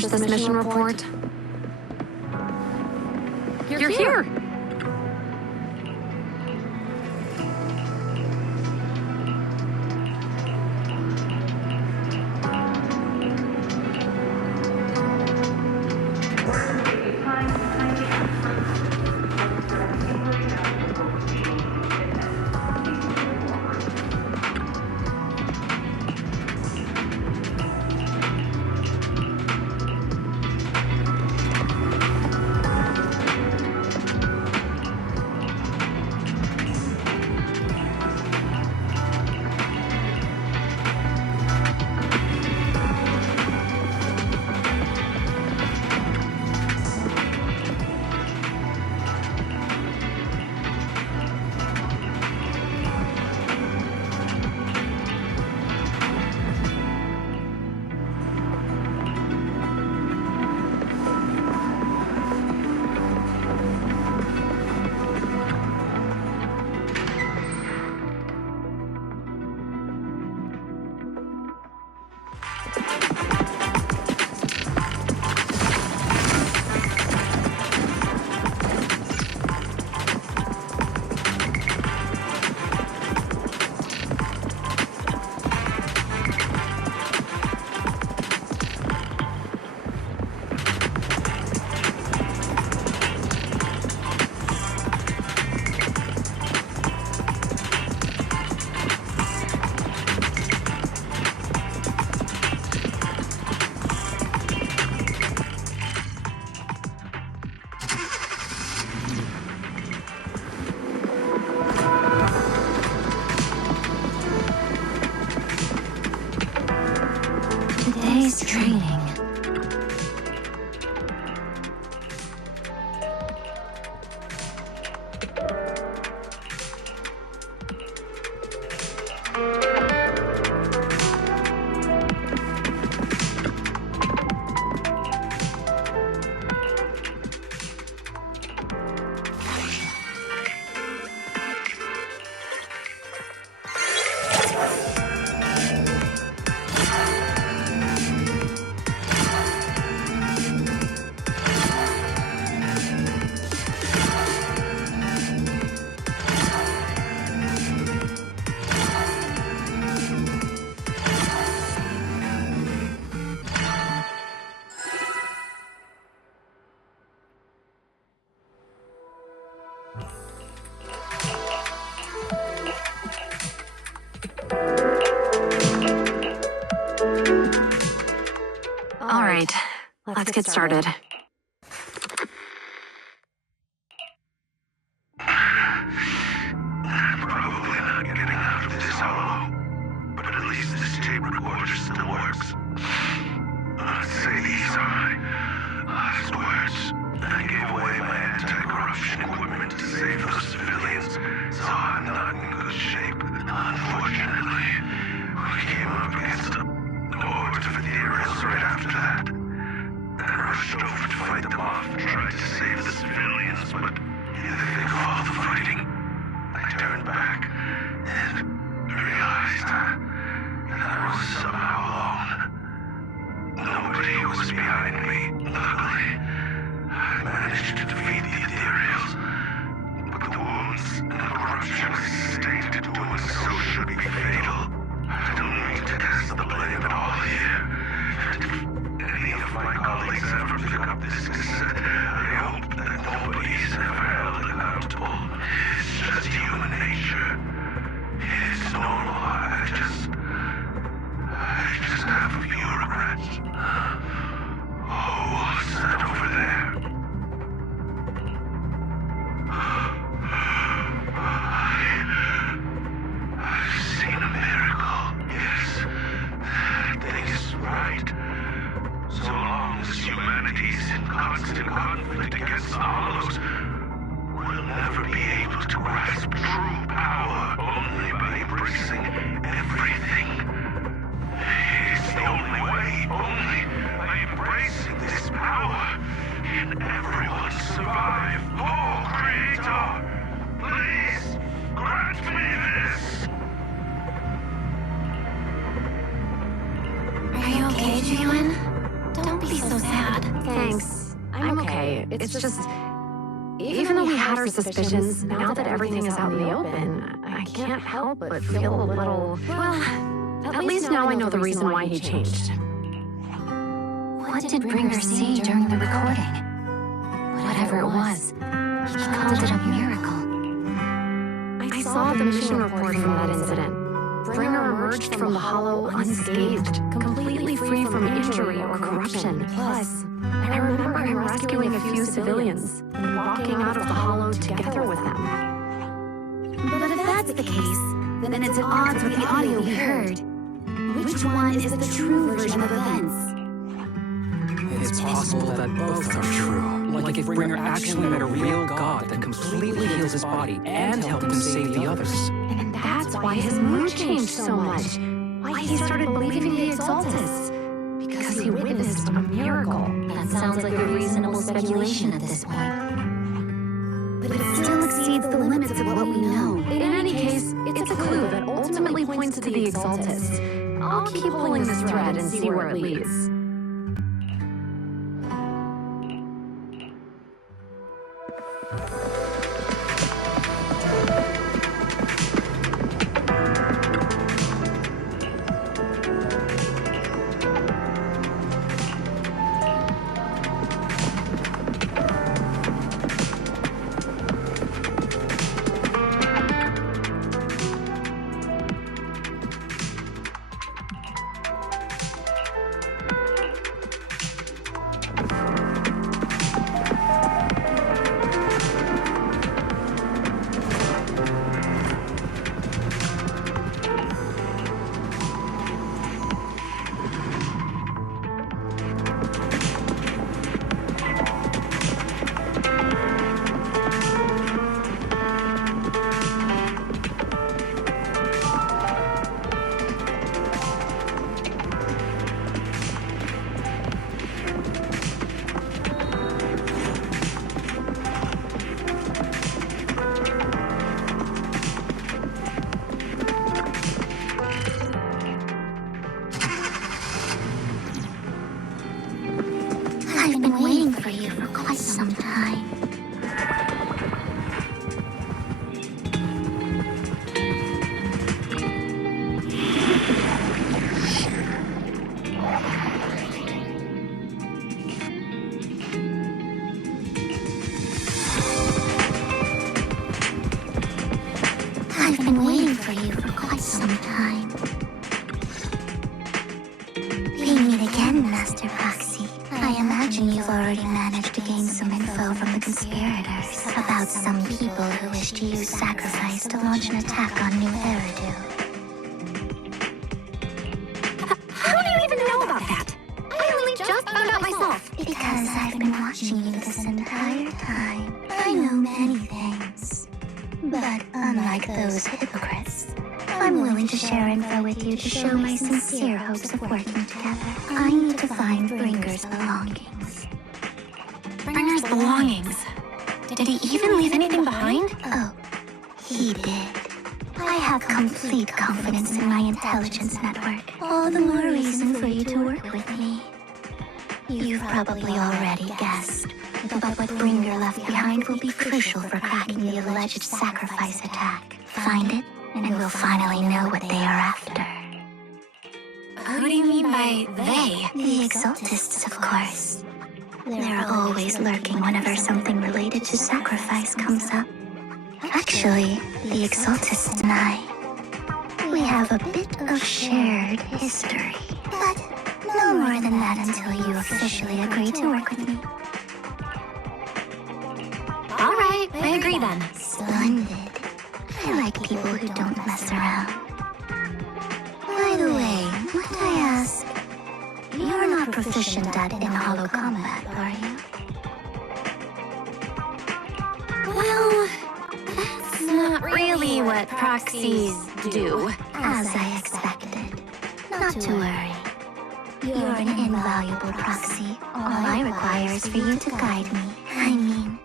finish this mission report? You're here! Today's training. All right, let's get started. Probably not getting out of this hollow, but at least this tape recorder still works. Say these are my last words. I gave away my anti-corruption equipment to save those civilians, so I'm not in good shape. Unfortunately, we came up against a horde of ethereals right after that. I rushed over to fight them off and tried to save the civilians, but in the thick of all the fighting, I turned back and realized that I was somehow alone. Nobody was behind me. Luckily, I managed to defeat the ethereals, but the wounds and the corruption I sustained in doing so should be fatal. I don't mean to cast the blame at all here. And if any of my colleagues ever pick up this cassette, I hope that nobody is ever held accountable. It's just human nature. It's normal. I just have a few regrets. Oh, what's that over there? I've seen a miracle. Yes, that thing is right. So long as humanity is in constant conflict against the Hollows, we'll never be able to grasp true power only by embracing everything. It's the only way. Only by embracing this power can everyone survive. Oh, Creator, please grant me this. Are you okay, Jalen? Don't be so sad. It's just... Even though we had our suspicions, now that everything is out in the open, I can't help but feel a little... Well, at least now I know the reason why he changed. What did Bringer see during the recording? Whatever it was, he called it a miracle. I saw the mission report from that incident. Bringer emerged from the Hollow unscathed, completely free from injury or corruption. Plus, I remember him rescuing a few civilians and walking out of the Hollow together with them. But if that's the case, then it's at odds with the audio we heard. Which one is the true version of events? It's possible that both are true. Like if Bringer actually met a real god that completely heals his body and helped him save the others. And that's why his mood changed so much. Why he started believing the Exaltists. Because he witnessed a miracle. That sounds like a reasonable speculation at this point. But it still exceeds the limits of what we know. In any case, it's a clue that ultimately points to the Exaltists. I'll keep pulling this thread and see where it leads. I've been waiting for you for quite some time. I've been waiting for you for quite some time. We meet again, Master Proxy. I imagine you've already managed to gain some info from the conspirators about some people who wish to use sacrifice to launch an attack on New Eridu. How do you even know about that? I only just found out myself. Because I've been watching you this entire time. I know many things. But unlike those hypocrites, I'm willing to share info with you to show my sincere hopes of working together. I need to find Bringer's belongings. Bringer's belongings. Did he even leave anything behind? Oh, he did. I have complete confidence in my intelligence network. All the more reason for you to work with me. You've probably already guessed, but what Bringer left behind will be crucial for cracking the alleged sacrifice attack. Find it, and we'll finally know what they are after. Who do you mean by they? The Exaltists, of course. They're always lurking whenever something related to sacrifice comes up. Actually, the Exaltists and I, we have a bit of shared history. But no more than that until you officially agree to work with me. All right, I agree then. Splendid. I like people who don't mess around. By the way, might I ask, you're not proficient at in-hollow combat, are you? Well, that's not really what proxies do. As I expected. Not to worry. You're an invaluable proxy. All I require is for you to guide me. I mean,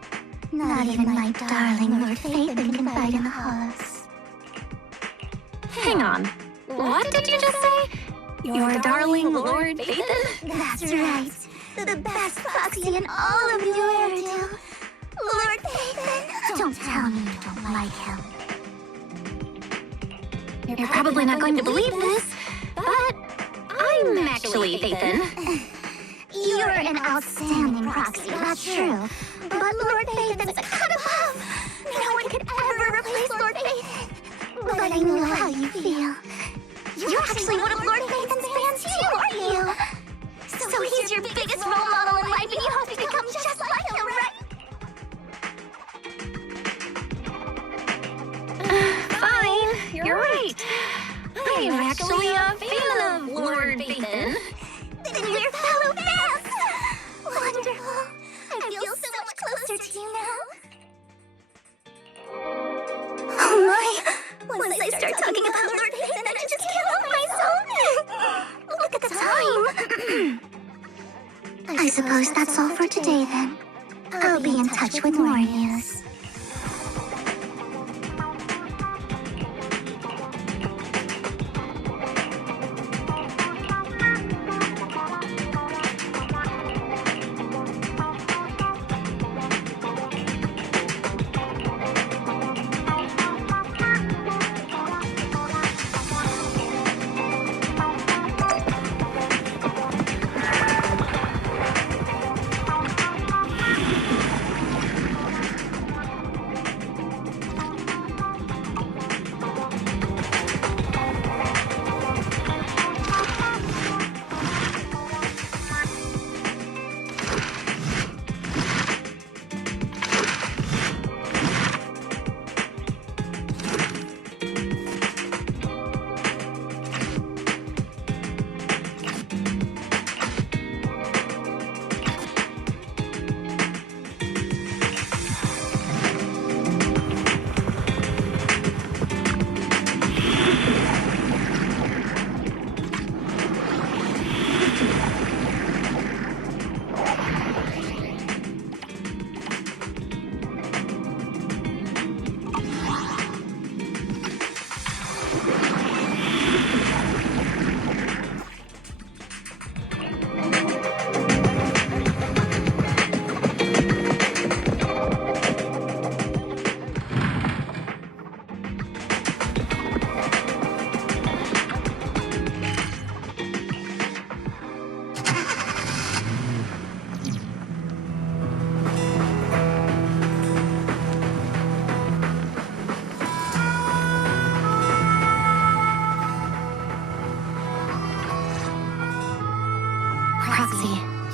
not even my darling Lord Phaethon can fight in the Hollows. Hang on. What did you just say? Your darling Lord Phaethon? That's right. The best proxy in all of New Eridu. Lord Phaethon. Don't tell me you don't like him. You're probably not going to believe this, but I'm actually Phaethon. You're an outstanding proxy, that's true. But Lord Phaethon's a cut above. No one could ever replace Lord Phaethon. But I know how you feel. You're actually one of Lord Phaethon's fans too, aren't you? So he's your biggest role model in life and you hope to become just like him, right? Fine, you're right. I'm actually a fan of Lord Phaethon. Then we're fellow fans! Wonderful. I feel so much closer to you now. Oh my! Once I start talking about Lord Phaethon, I just can't help myself. Look at the time. I suppose that's all for today then. I'll be in touch with more news.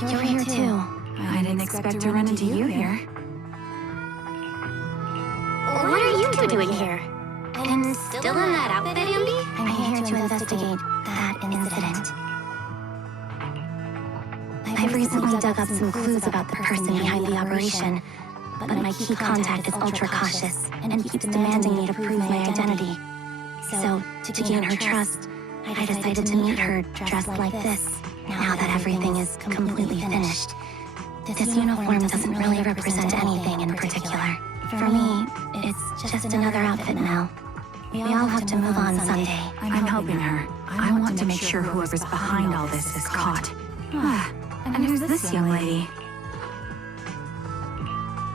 You're here too. I didn't expect to run into you here. What are you two doing here? And still in that outfit, Ambi? I'm here to investigate that incident. I've recently dug up some clues about the person behind the operation, but my key contact is ultra cautious and keeps demanding me to prove my identity. So, to gain her trust, I decided to meet her dressed like this, now that everything is completely finished. This uniform doesn't really represent anything in particular. For me, it's just another outfit now. We all have to move on someday. I'm helping her. I want to make sure whoever's behind all this is caught. And who's this young lady?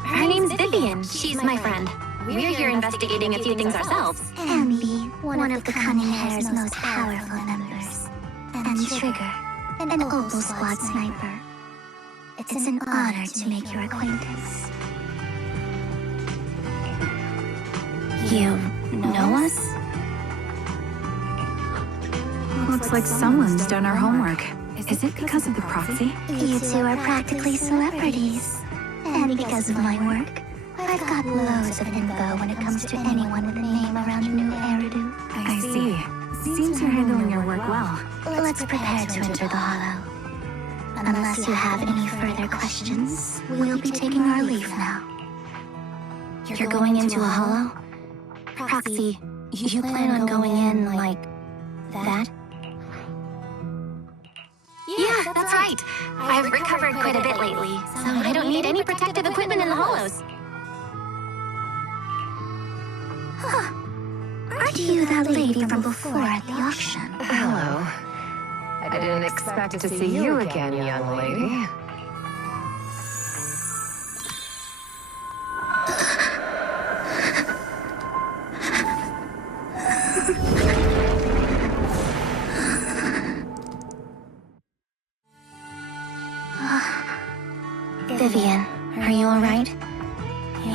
Her name's Vivian. She's my friend. We're here investigating a few things ourselves. Ambi, one of the Cunning Hair's most powerful members. And Trigger, an Opal Squad sniper. It's an honor to make your acquaintance. You know us? Looks like someone's done our homework. Is it because of the proxy? You two are practically celebrities. And because of my work, I've got loads of info when it comes to anyone with a name around New Eridu. I see. Seems you're handling your work well. Let's prepare to enter the Hollow. Unless you have any further questions, we'll be taking our leave now. You're going into a hollow? Proxy, you plan on going in like that? Yeah, that's right. I've recovered quite a bit lately, so I don't need any protective equipment in the hollows. Aren't you that lady from before at the auction? Hello. I didn't expect to see you again, young lady. Vivian, are you alright?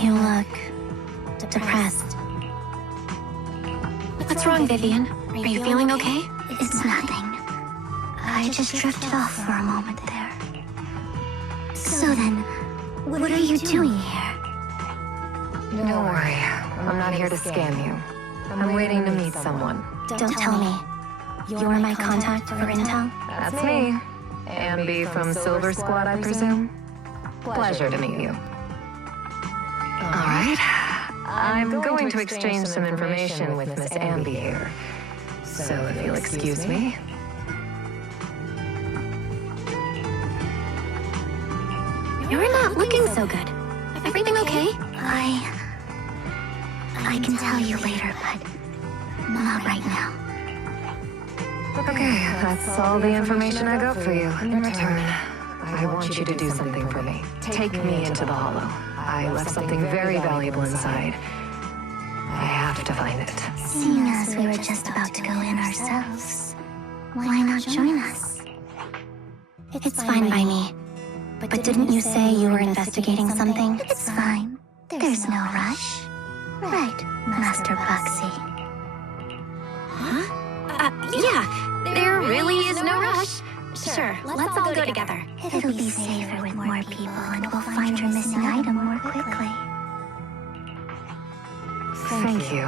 You look depressed. What's wrong, Vivian? Are you feeling okay? It's nothing. I just drifted off for a moment there. So then, what are you doing here? Don't worry, I'm not here to scam you. I'm waiting to meet someone. Don't tell me. You're my contact for intel? That's me. Ambi from Silver Squad, I presume? Pleasure to meet you. Alright. I'm going to exchange some information with Miss Ambi here. So if you'll excuse me. You're not looking so good. Everything okay? I can tell you later, but not right now. Okay, that's all the information I got for you. In return, I want you to do something for me. Take me into the Hollow. I left something very valuable inside. I have to find it. Seeing as we were just about to go in ourselves, why not join us? It's fine by me. But didn't you say you were investigating something? It's fine. There's no rush. Right, Master Bugsy. Yeah, there really is no rush. Sure, let's all go together. It'll be safer with more people, and we'll find your missing item more quickly. Thank you.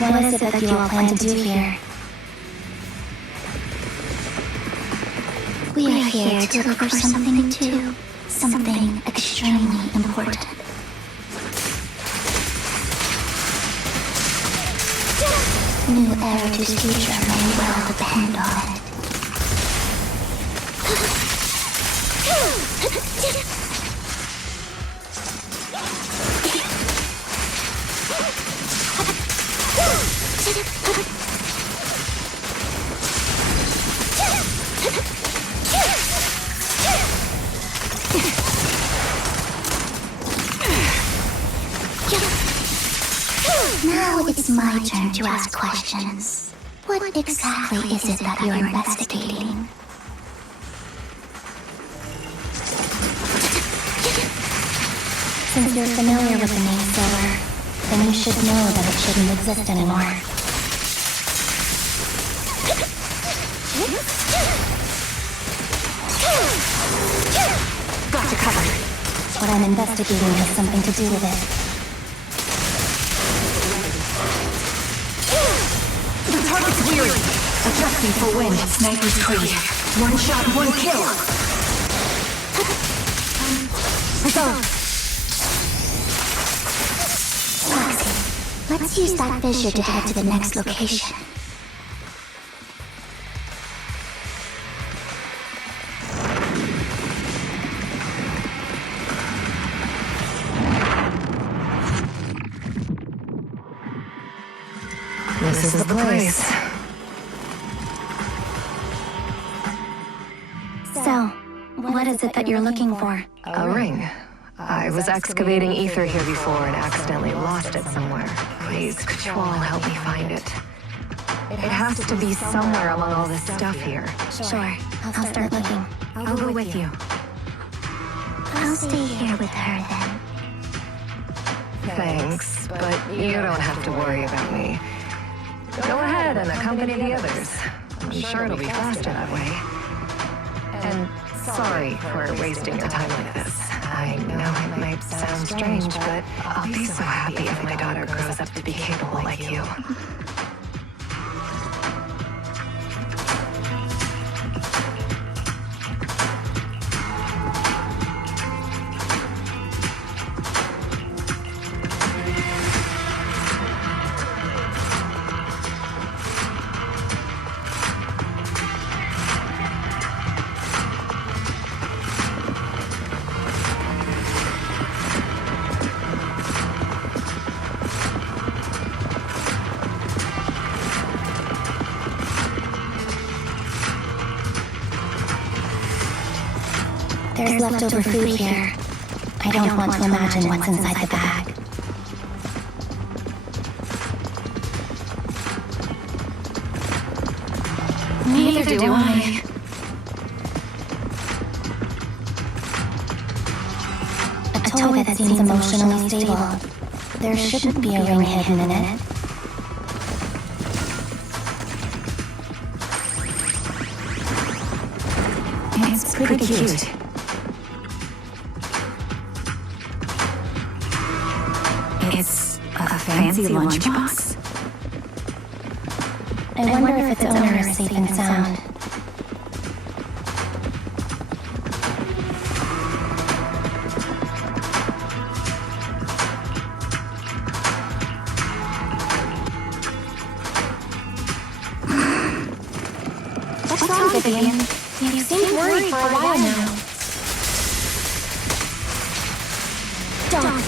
What is it that you all plan to do here? We are here to look for something too. Something extremely important. New Eridu's future may well depend on it. Now it's my turn to ask questions. What exactly is it that you're investigating? Since you're familiar with the name Silver, then you should know that it shouldn't exist anymore. Got you covered. What I'm investigating has something to do with it. The target's weary. Adjusting for wind. Sniper's Creed. One shot, one kill. Resolve. Foxy, let's use that fissure to head to the next location. This is the place. So, what is it that you're looking for? A ring. I was excavating ether here before and accidentally lost it somewhere. Please, could you all help me find it? It has to be somewhere among all this stuff here. Sure, I'll start looking. I'll go with you. I'll stay here with her then. Thanks, but you don't have to worry about me. Go ahead and accompany the others. I'm sure it'll be faster that way. And sorry for wasting your time like this. I know it might sound strange, but I'll be so happy if my daughter grows up to be capable like you. leftover food here. I don't want to imagine what's inside the bag. Neither do I. A toy that seems emotionally stable. There shouldn't be a ring hidden in it. It's pretty cute. It's a fancy lunchbox. I wonder if its owner is safe and sound. What's wrong, Vivian? You seemed worried for a while now. Don't.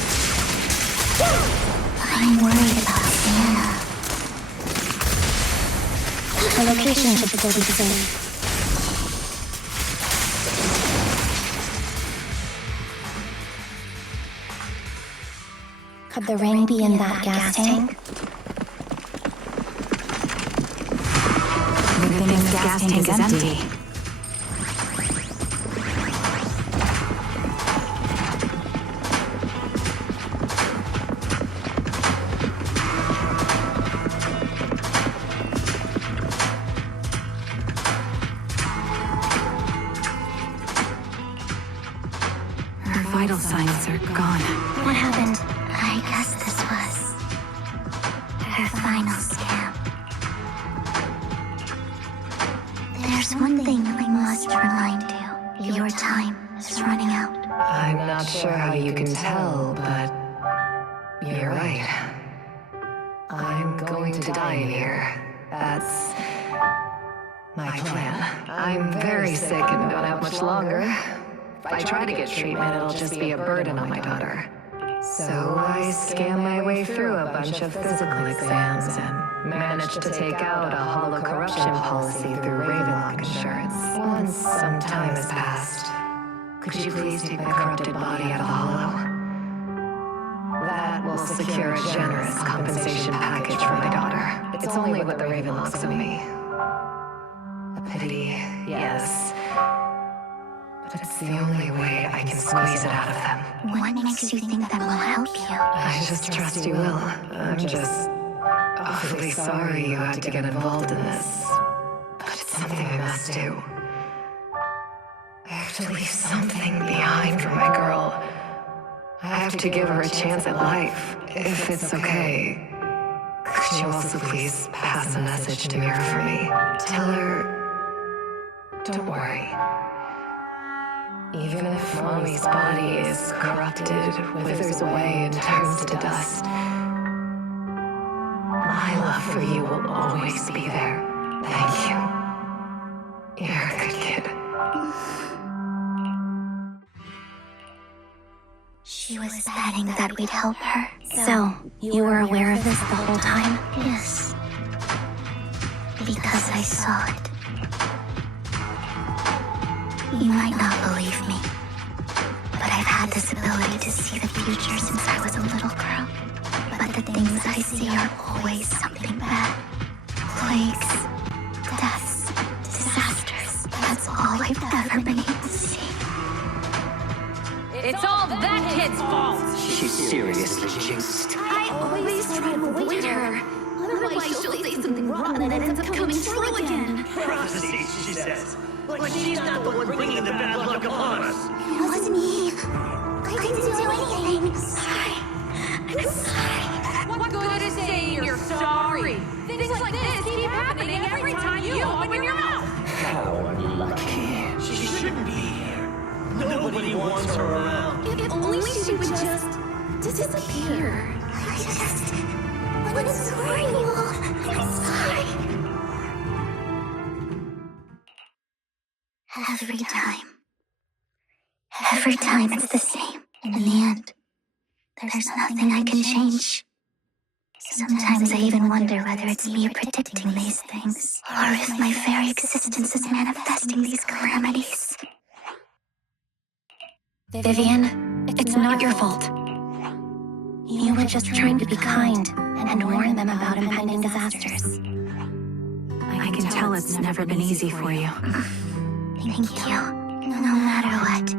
I'm worried about Sienna. The location should still be safe. Could the ring be in that gas tank? Vivian's gas tank is empty. Her vital signs are gone. What happened? I guess this was her final scam. There's one thing I must remind you. Your time is running out. I'm not sure how you can tell, but you're right. I'm going to die in here. That's my plan. I'm very sick and don't have much longer. If I try to get treatment, it'll just be a burden on my daughter. So I scam my way through a bunch of physical exams and managed to take out a hollow corruption policy through Ravenlock Insurance. Once some time has passed, could you please take my corrupted body out of the hollow? That will secure a generous compensation package for my daughter. It's only what the Ravenlocks owe me. A pity, yes. But it's the only way I can squeeze it out of them. What makes you think that will help you? I just trust you will. I'm just awfully sorry you had to get involved in this. But it's something I must do. I have to leave something behind for my girl. I have to give her a chance at life, if it's okay. Could you also please pass a message to Mira for me? Tell her, don't worry. Even if Mommy's body is corrupted, withers away, and turns to dust, my love for you will always be there. Thank you. You're a good kid. She was betting that we'd help her. So, you were aware of this the whole time? Yes. Because I saw it. You might not believe me, but I've had this ability to see the future since I was a little girl. But the things I see are always something bad. Plagues, deaths, disasters. That's all I've ever been able to see. It's all that kid's fault! She's seriously jinxed. I always try to avoid her. Otherwise, she'll say something rotten and it ends up coming true again. Prophecy, she says. Like she's not the one bringing the bad luck upon us. It wasn't me. I didn't do anything. Sorry. I'm sorry. What good is saying you're sorry? Things like this keep happening every time you open your mouth! How unlucky. She shouldn't be here. Nobody wants her around. If only she would just disappear. I just was horrible. I'm sorry. Every time it's the same. In the end, there's nothing I can change. Sometimes I even wonder whether it's me predicting these things, or if my very existence is manifesting these calamities. Vivian, it's not your fault. You were just trying to be kind and warn them about impending disasters. I can tell it's never been easy for you. Thank you. No matter what.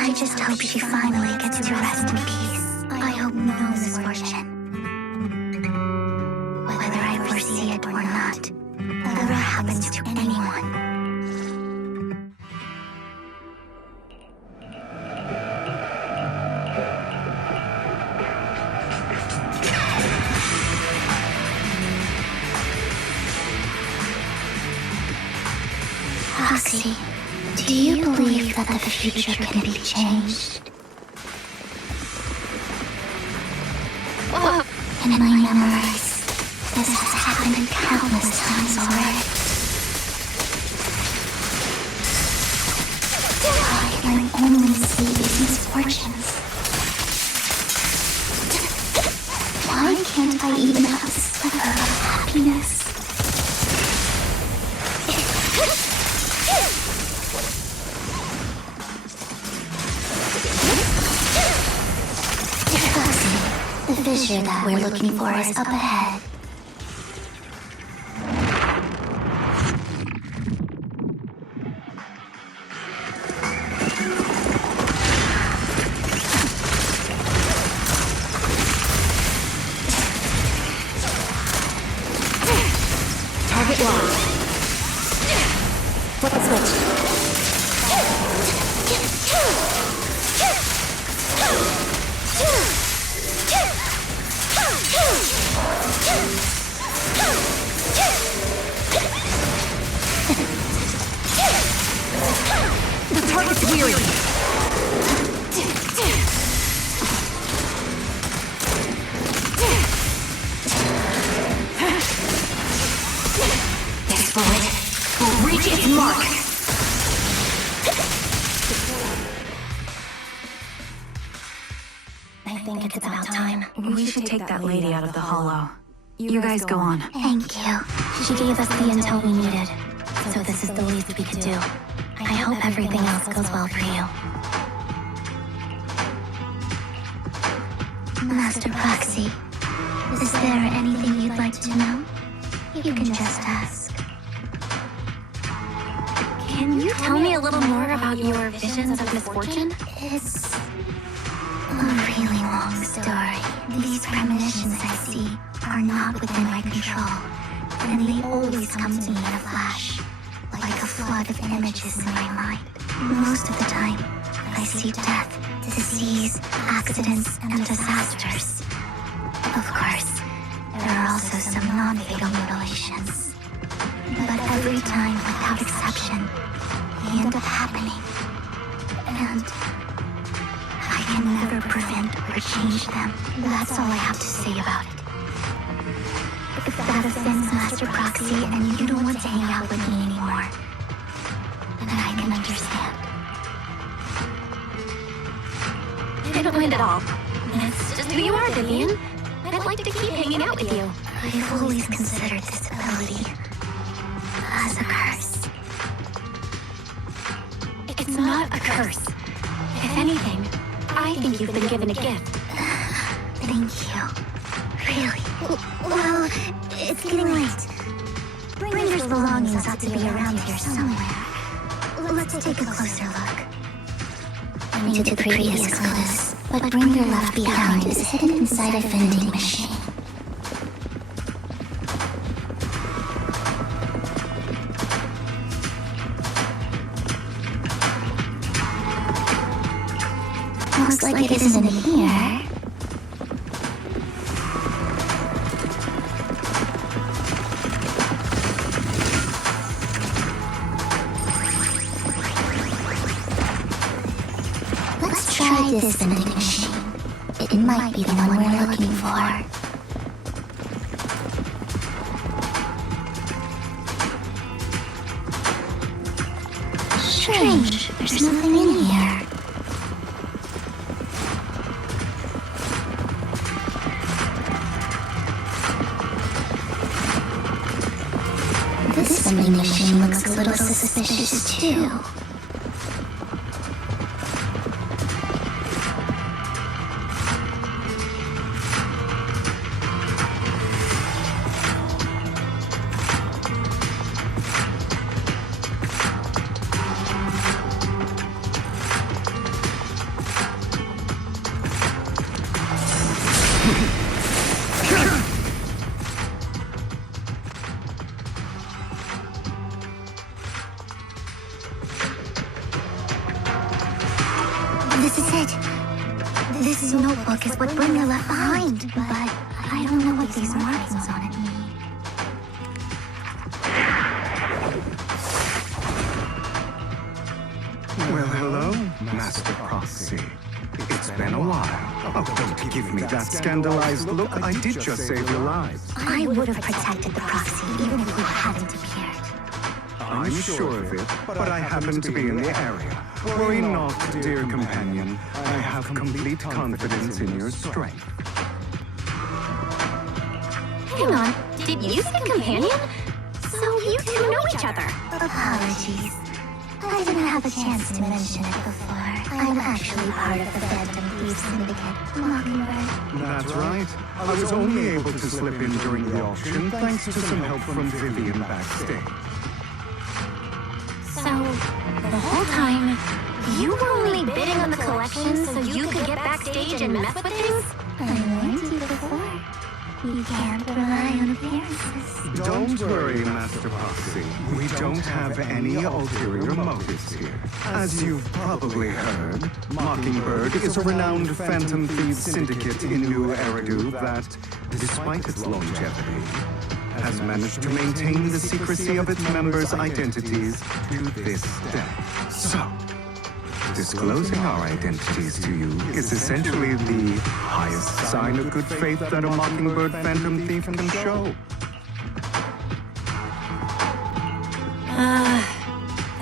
I just hope she finally gets to rest in peace. I hope no misfortune, whether I foresee it or not, ever happens to anyone. Roxy, do you believe that the future can be changed? In my memories, this has happened countless times already. I can only see these misfortunes. Why can't I even have a sliver of happiness? The fissure that we're looking for is up ahead. Target locked. Flip a switch. The target's weary. This bullet will reach its mark. I think it's about time. We should take that lady out of the hollow. You guys go on. Thank you. She gave us the intel we needed, so this is the least we could do. I hope everything else goes well for you. Master Proxy, is there anything you'd like to know? You can just ask. Can you tell me a little more about your visions of misfortune? It's a really long story. These premonitions I see are not within my control, and they always come to me in a flash, like a flood of images in my mind. Most of the time, I see death, disease, accidents, and disasters. Of course, there are also some non-fatal mutilations. But every time, without exception, they end up happening. And I can never prevent or change them. That's all I have to say about it. If that offends Master Proxy and you don't want to hang out with me anymore, then I can understand. I don't mind at all. That's just who you are, Vivian. I'd like to keep hanging out with you. I've always considered this ability as a curse. It's not a curse. If anything, I think you've been given a gift. Thank you. Really? Well, it's getting late. Bringer's belongings ought to be around here somewhere. Let's take a closer look. Into the previous clues, what Bringer left behind is hidden inside a vending machine. Looks like it isn't in here. Let's try this vending machine. It might be the one we're looking for. Strange, there's nothing in here. This vending machine looks a little suspicious too. This is it. This notebook is what Bringer left behind, but I don't know what these markings on it mean. Well, hello, Master Proxy. It's been a while. Oh, don't give me that scandalized look. I did just save your lives. I would have protected the proxy even if you hadn't appeared. I'm sure of it, but I happen to be in the area. Worry not, dear companion. I have complete confidence in your strength. Hang on, did you say companion? So you two know each other. Apologies. I didn't have a chance to mention it before. I'm actually part of the Phantom Thieves Syndicate, Mockingbird. That's right. I was only able to slip in during the auction thanks to some help from Vivian backstage. So, the whole time, you were only bidding on the collection so you could get backstage and mess with things? I warned you before. You can't rely on appearances. Don't worry, Master Proxy. We don't have any ulterior motives here. As you've probably heard, Mockingbird is a renowned Phantom Thieves syndicate in New Eridu that, despite its longevity, has managed to maintain the secrecy of its members' identities to this day. So, disclosing our identities to you is essentially the highest sign of good faith that a Mockingbird Phantom Thief can show.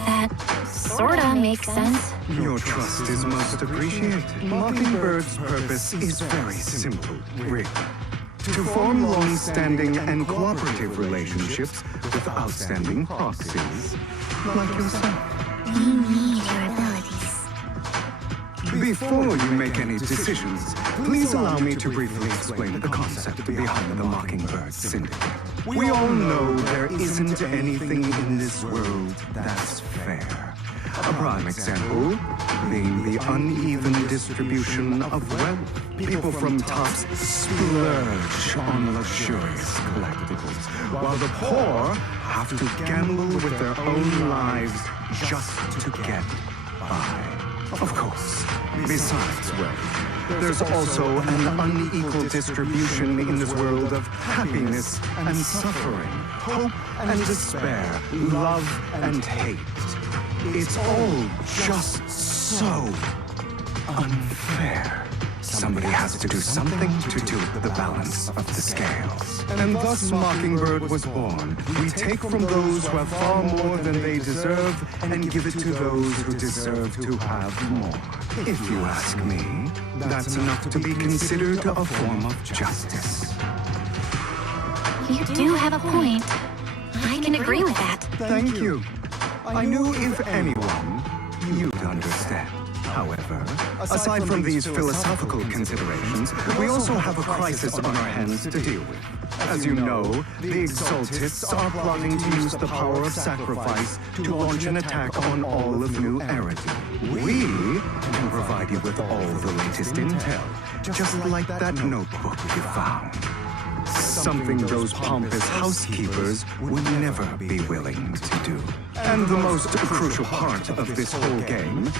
That sorta makes sense. Your trust is most appreciated. Mockingbird's purpose is very simple, really. To form long-standing and cooperative relationships with outstanding proxies like yourself. We need your abilities. Before you make any decisions, please allow me to briefly explain the concept behind the Mockingbird Syndicate. We all know there isn't anything in this world that's fair. A prime example being the uneven distribution of wealth. People from tops splurge on luxurious collectibles, while the poor have to gamble with their own lives just to get by. Of course, besides wealth, there's also an unequal distribution in this world of happiness and suffering, hope and despair, love and hate. It's all just so unfair. Somebody has to do something to tilt the balance of the scales. And thus Mockingbird was born. We take from those who have far more than they deserve and give it to those who deserve to have more. If you ask me, that's enough to be considered a form of justice. You do have a point. I can agree with that. Thank you. I knew if anyone, you'd understand. However, aside from these philosophical considerations, we also have a crisis on our hands to deal with. As you know, the Exaltists are plotting to use the power of sacrifice to launch an attack on all of New Eridu. We can provide you with all the latest intel, just like that notebook you found. Something those pompous housekeepers would never be willing to do. And the most crucial part of this whole game,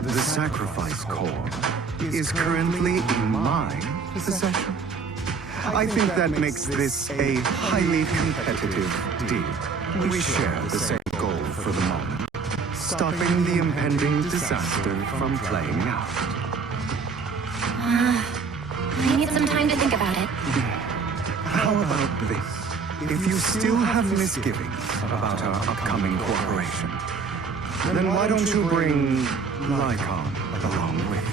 the sacrifice core, is currently in my possession. I think that makes this a highly competitive deal. We share the same goal for the moment, stopping the impending disaster from playing out. I need some time to think about it. How about this? If you still have misgivings about our upcoming cooperation, then why don't you bring Lycon along with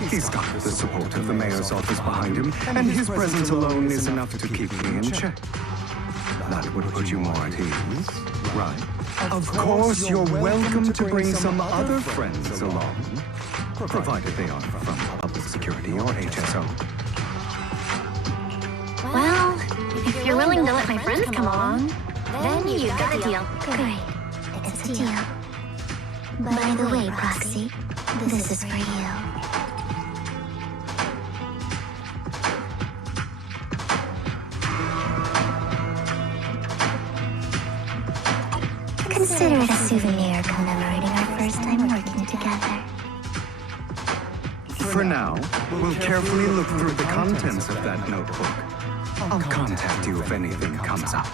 you? He's got the support of the mayor's office behind him, and his presence alone is enough to keep me in check. That would put you more at ease, right? Of course, you're welcome to bring some other friends along, provided they are from public security or HSO. Well, if you're willing to let my friends come along, then you got a deal. Great. It's a deal. By the way, Proxy, this is for you. Consider it a souvenir commemorating our first time working together. For now, we'll carefully look through the contents of that notebook. I'll contact you if anything comes up.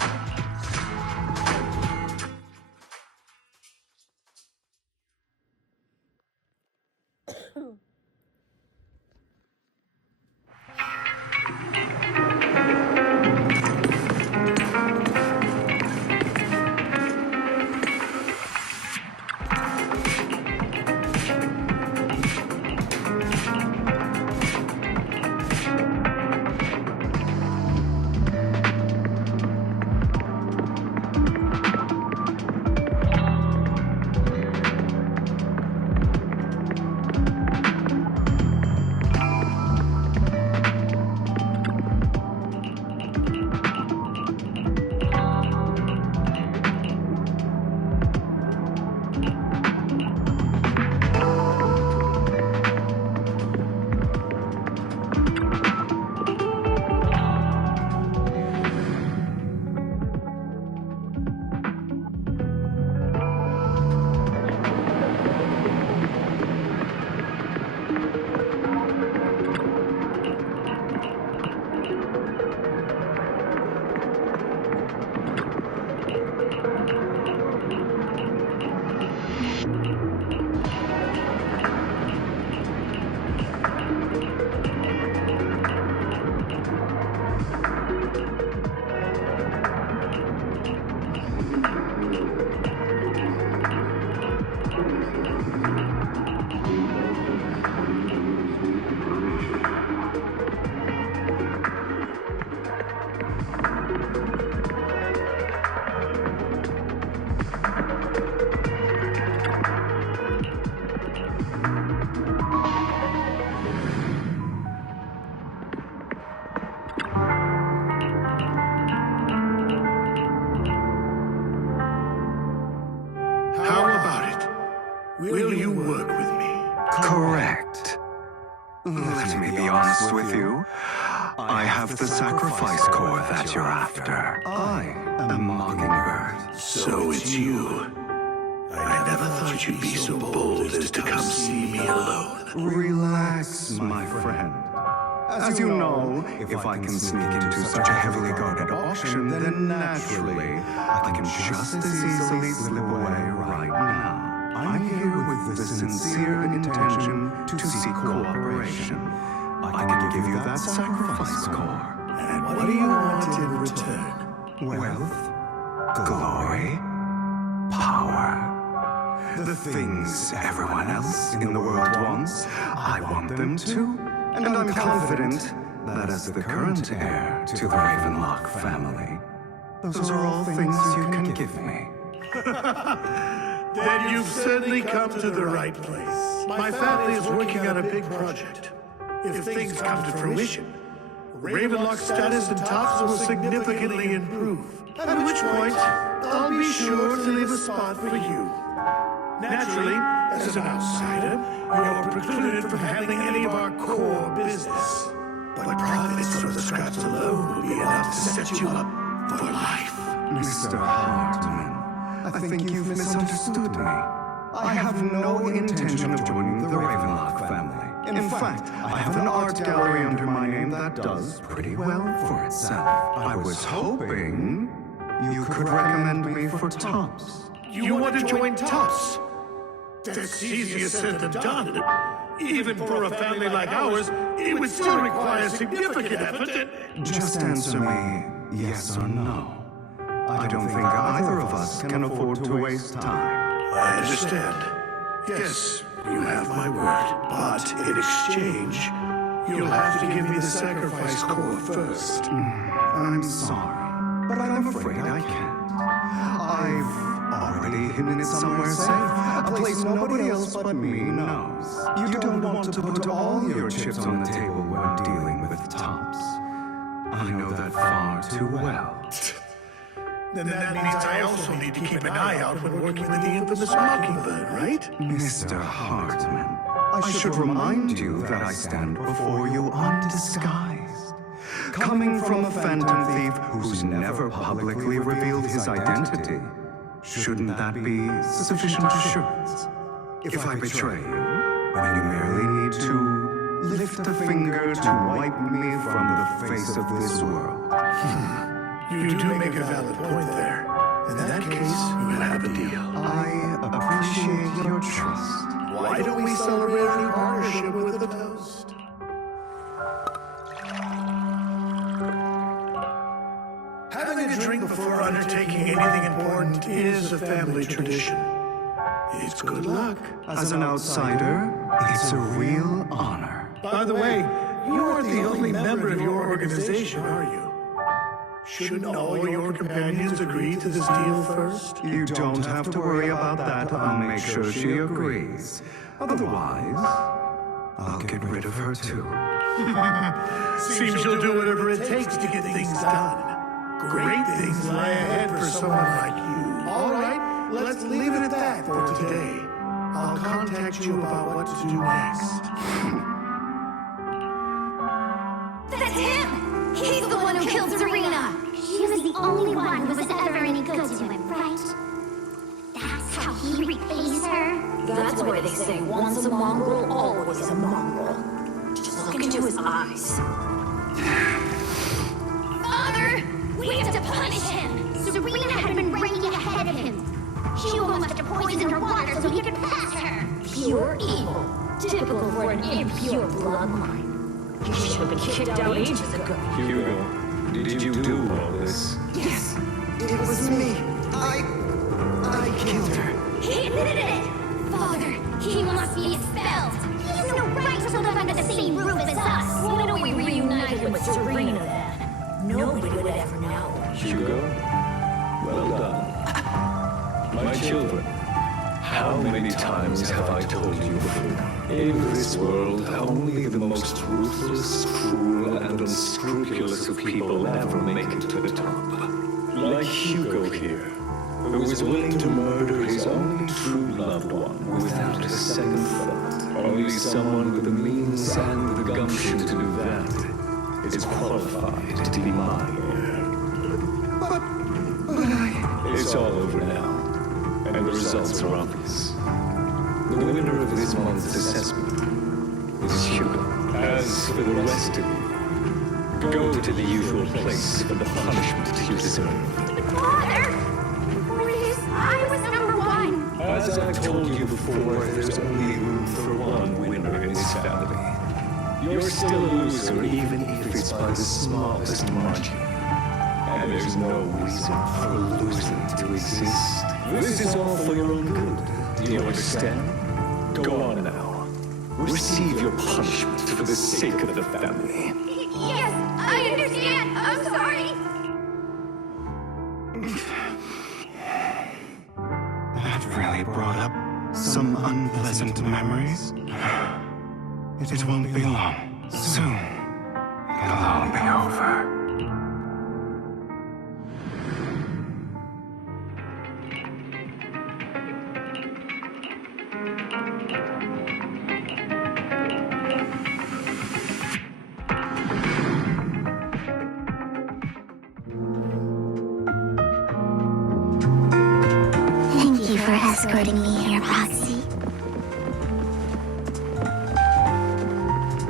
Will you work with me? Correct. Let me be honest with you. I have the sacrifice core that you're after. I am Mockingbird. So it's you. I never thought you'd be so bold as to come see me alone. Relax, my friend. As you know, if I can sneak into such a heavily guarded auction, then naturally, I can just as easily slip away right now. I'm here with the sincere intention to seek cooperation. I can give you that sacrifice core. And what do you want in return? Wealth, glory, power. The things everyone else in the world wants, I want them too. And I'm confident that as the current heir to the Ravenlock family, those are all things you can give me. Then you've certainly come to the right place. My family is working on a big project. If things come to fruition, Ravenlock's status in Tops will significantly improve. At which point, I'll be sure to leave a spot for you. Naturally, as an outsider, you're precluded from handling any of our core business. But profits from the scraps alone will be enough to set you up for life. Mr. Hartman, I think you've misunderstood me. I have no intention of joining the Ravenlock family. In fact, I have an art gallery under my name that does pretty well for itself. I was hoping you could recommend me for Tops. You want to join Tops? That's easier said than done. Even for a family like ours, it would still require significant effort. Just answer me yes or no. I don't think either of us can afford to waste time. I understand. Yes, you have my word. But in exchange, you'll have to give me the sacrifice core first. I'm sorry, but I'm afraid I can't. I've already hidden it somewhere safe, a place nobody else but me knows. You don't want to put all your chips on the table when dealing with Tops. I know that far too well. Then that means I also need to keep an eye out when working with the infamous Mockingbird, right? Mr. Hartman, I should remind you that I stand before you undisguised. Coming from a phantom thief who's never publicly revealed his identity, shouldn't that be sufficient assurance? If I betray you, then you merely need to lift a finger to wipe me from the face of this world. You do make a valid point there. In that case, you have a deal. I appreciate your trust. Why don't we celebrate our new partnership with a toast? Having a drink before undertaking anything important is a family tradition. It's good luck. As an outsider, it's a real honor. By the way, you aren't the only member of your organization, are you? Shouldn't all your companions agree to this deal first? You don't have to worry about that. I'll make sure she agrees. Otherwise, I'll get rid of her too. Seems you'll do whatever it takes to get things done. Great things lie ahead for someone like you. All right, let's leave it at that for today. I'll contact you about what to do next. That's him! He's the one who killed Serena! She was the only one who was ever any good to him, right? That's how he repays her? That's why they say once a mongrel, always a mongrel. Just look into his eyes. Father! We have to punish him! Serena had been ranking ahead of him. She almost had to poison her water so he could pass her. Pure evil. Typical for an impure bloodline. You should have been kicked out ages ago. Hugo, did you do all this? Yes. It was me. I killed her. He admitted it! Father, he must be expelled! He has no right to live under the same roof as us! Why don't we reunite him with Serena then? Nobody would ever know. Hugo, well done. My children, how many times have I told you before? In this world, only the most ruthless, cruel, and unscrupulous of people ever make it to the top. Like Hugo here, who was willing to murder his only true loved one without a second thought. Only someone with the means and the gumption to do that is qualified to be my heir. It's all over now, and the results are obvious. The winner of this month's assessment is Hugo. As for the rest of you, go to the usual place for the punishment you deserve. Father! Please, I was number one! As I've told you before, there's only room for one winner in this family. You're still a loser, even if it's by the smallest margin. And there's no reason for a loser to exist. This is all for your own good. Do you understand? Go on now. Receive your punishment for the sake of the family. Yes, I understand! I'm sorry! That really brought up some unpleasant memories. It won't be long. Soon, it'll all be over. Thank you for escorting me here, Proxy.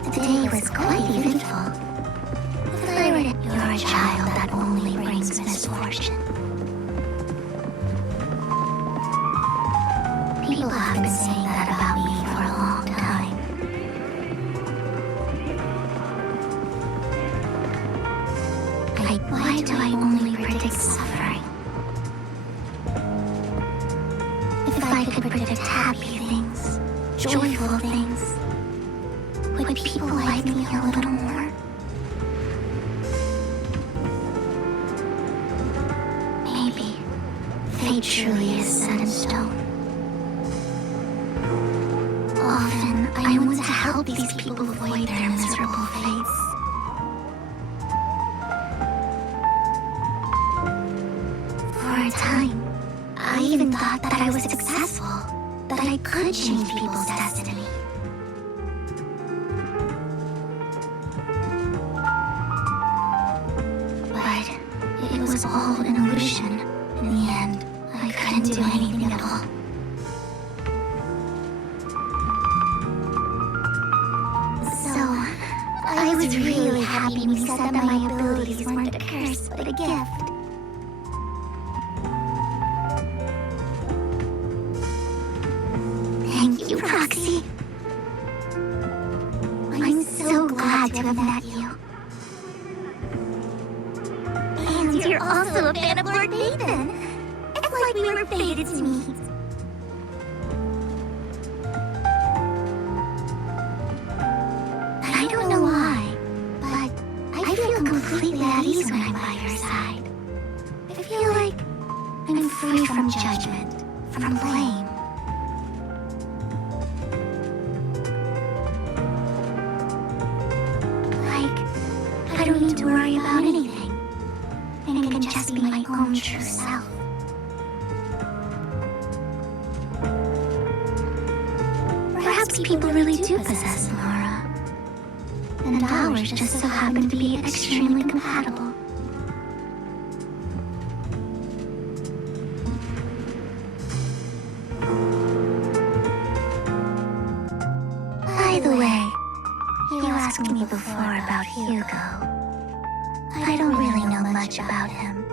The day was quite eventful. If I were to... You're a child that only brings misfortune. People have been saying that about me for a long time. Why do I only predict suffering? If I could predict happy things, joyful things, would people like me a little more? Maybe fate truly is set in stone. Often, I want to help these people avoid their miserable fates. For a time, I even thought that I was successful, that I could change people's destiny. But it was all an illusion. In the end, I couldn't do anything at all. So, was really happy when he said that my abilities weren't a curse, but a gift. Thank you, Proxy. I'm so glad to have met you. And you're also a fan of Lord Nathan. It's like we were fated to meet. I don't know why, but I feel completely at ease when I'm by your side. I feel like I'm free from judgment, from blame. Like, I don't need to worry about anything, and I can just be my own true self. Perhaps people really do possess an aura, and ours just so happen to be extremely compatible. By the way, you asked me before about Hugo. I don't really know much about him.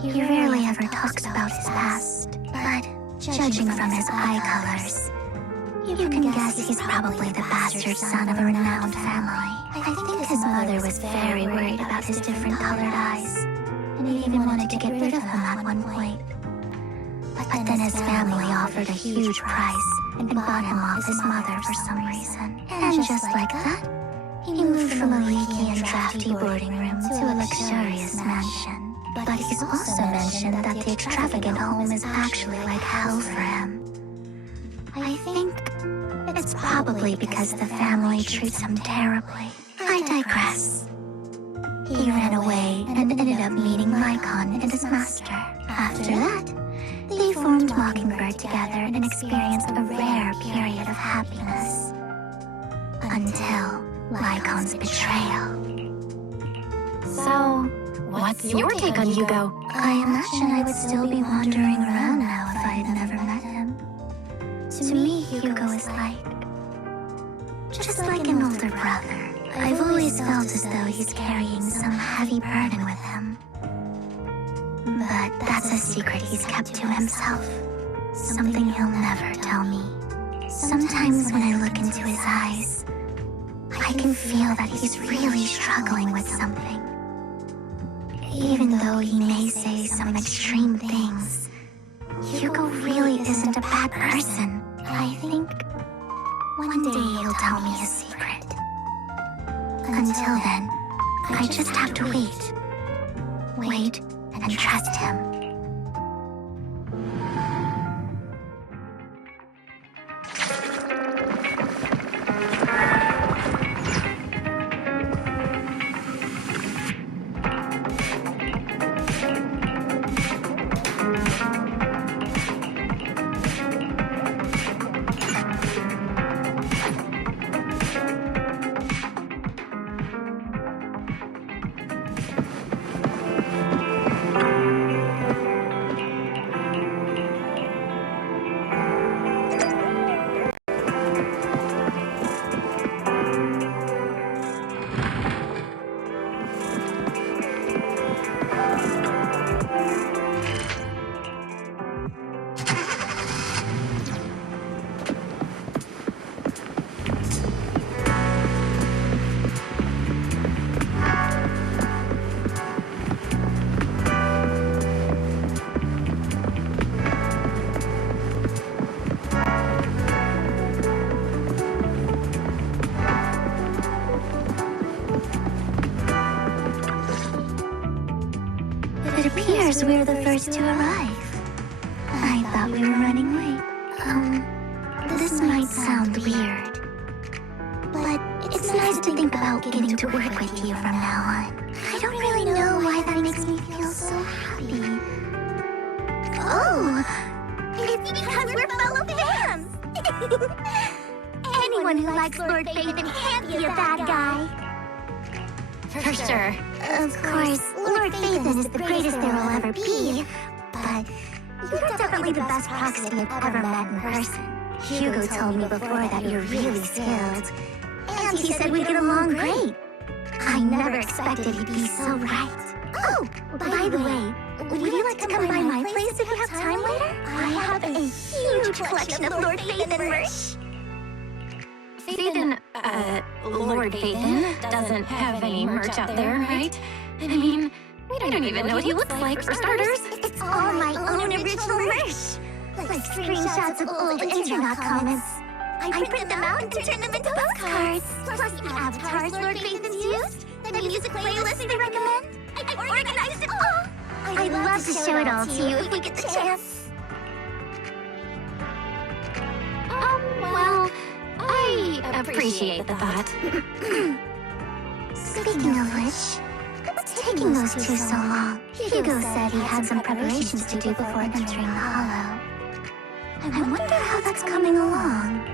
He rarely ever talks about his past, but judging from his eye colors, you can guess he's probably the bastard son of a renowned family. I think his mother was very worried about his different colored eyes, and even wanted to get rid of him at one point. But then his family offered a huge price and bought him off his mother for some reason. And just like that, he moved from a leaky and drafty boarding room to a luxurious mansion. But he's also mentioned that the extravagant home is actually like hell for him. I think it's probably because the family treats him terribly. I digress. He ran away and ended up meeting Lycon and his master. After that, they formed Mockingbird together and experienced a rare period of happiness. Until Lycon's betrayal. So, what's your take on Hugo? I imagine I would still be wandering around now if I had never met him. To me, Hugo is just like an older brother. I've always felt as though he's carrying some heavy burden with him. But that's a secret he's kept to himself. Something he'll never tell me. Sometimes when I look into his eyes, I can feel that he's really struggling with something. Even though he may say some extreme things, Hugo really isn't a bad person. I think one day he'll tell me his secret. Until then, I just have to wait. Wait and trust him. It appears we're the first to arrive. I thought we were running late. This might sound weird, but it's nice to think about getting to work with you from now on. I don't really know why that makes me feel so happy. Oh, it's because we're fellow fans! Anyone who likes Lord Phaethon can't be a bad guy. For sure. Of course, Lord Phaethon is the greatest there will ever be, but you're definitely the best Proxy I've ever met in person. Hugo told me before that you're really skilled, and he said we get along great. I never expected he'd be so right. Oh, by the way, would you like to come by my place if you have time later? I have a huge collection of Lord Phaethon merch. Phaethon, Lord Phaethon doesn't have any merch out there, right? I mean, we don't even know what he looks like, for starters. It's all my own original merch. Like screenshots of old internet comments. I print them out and turn them into postcards. Plus the avatars Lord Phaethon's used, the music playlist they recommend. I organized it all. I'd love to show it all to you if we get the chance. Well, I appreciate the thought. Speaking of which, what's taking those two so long? Hugo said he had some preparations to do before entering the Hollow. I wonder how that's coming along.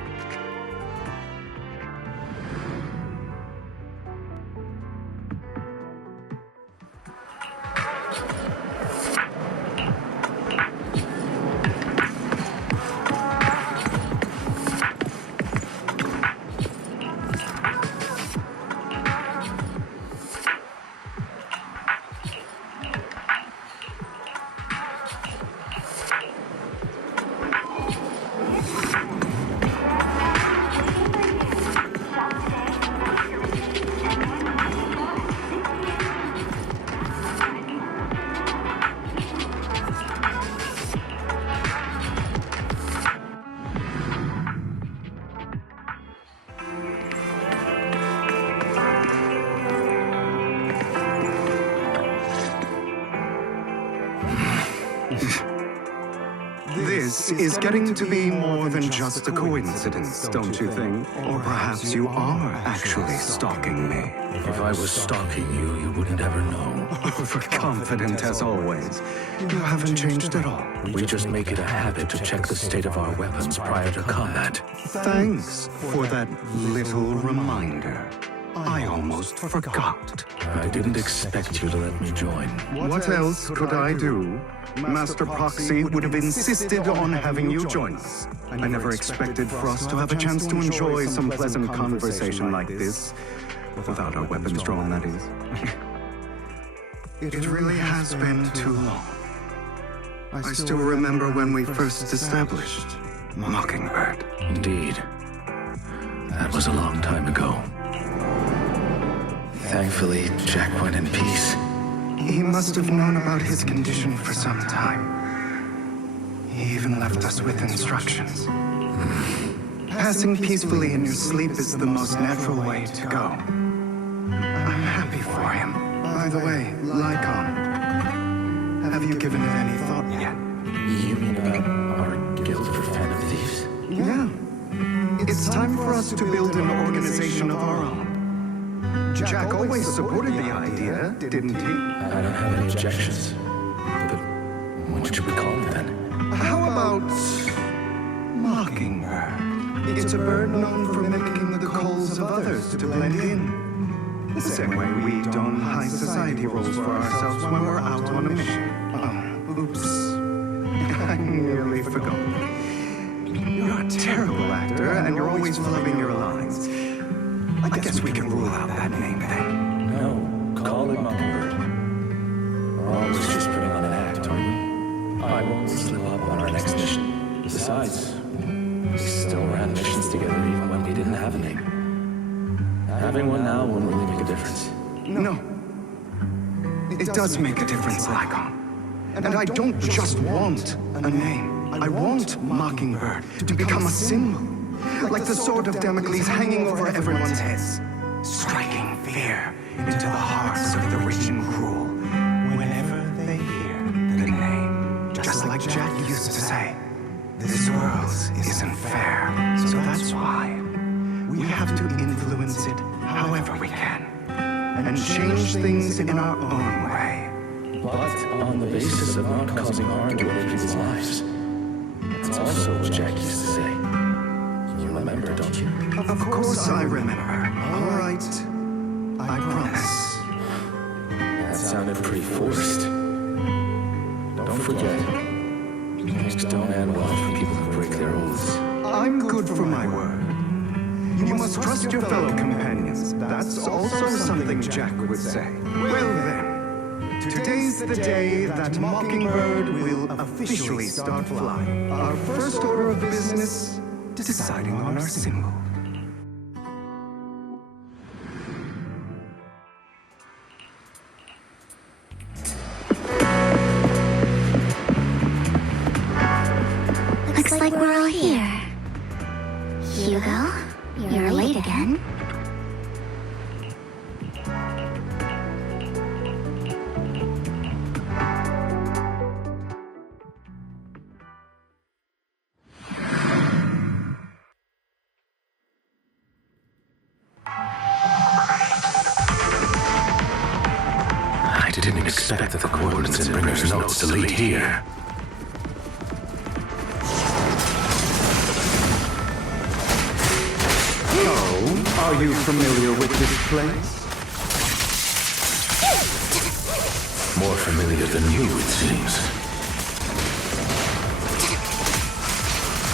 This is getting to be more than just a coincidence, don't you think? Or perhaps you are actually stalking me. If I was stalking you, you wouldn't ever know. Overconfident as always. You haven't changed at all. We just make it a habit to check the state of our weapons prior to combat. Thanks for that little reminder. I almost forgot. I didn't expect you to let me join. What else could I do? Master Proxy would have insisted on having you join us. I never expected for us to have a chance to enjoy some pleasant conversation like this. Without our weapons drawn, that is. It really has been too long. I still remember when we first established Mockingbird. Indeed. That was a long time ago. Thankfully, Jack went in peace. He must have known about his condition for some time. He even left us with instructions. Passing peacefully in your sleep is the most natural way to go. I'm happy for him. By the way, Lycon, have you given it any thought yet? You mean about our guild for Fan of Thieves? Yeah. It's time for us to build an organization of our own. Jack always supported the idea, didn't he? I don't have any objections. But what should we call it then? How about Mockingbird? It's a bird known for mimicking the calls of others to blend in. The same way we don high society roles for ourselves when we're out on a mission. Oh, oops. I nearly forgot. You're a terrible actor, and you're always flubbing your lines. I guess we can rule out that name thing. No, call it Mockingbird. We're always just putting on an act, aren't we? I won't slip up on our next mission. Besides, we still ran missions together even when we didn't have a name. Having one now won't really make a difference. No. It does make a difference, Lycon. And I don't just want a name. I want Mockingbird to become a symbol. Like the sword of Damocles hanging over everyone's heads, striking fear into the hearts of the rich and cruel whenever they hear the name. Just like Jack used to say, this world isn't fair, so that's why we have to influence it however we can, and change things in our own way. But on the basis of not causing harm to other people's lives. That's also what Jack used to say. Remember, don't you? Of course I remember. All right. I promise. That sounded pretty forced. Don't forget, things don't end well for people who break their oaths. I'm good for my word. You must trust your fellow companions. That's also something Jack would say. Well then, today's the day that Mockingbird will officially start flying. Our first order of business, deciding on our symbol. Looks like we're all here. Hugo, you're late again. I didn't expect that the coordinates in Bringer's notes to lead here. Are you familiar with this place? More familiar than you, it seems.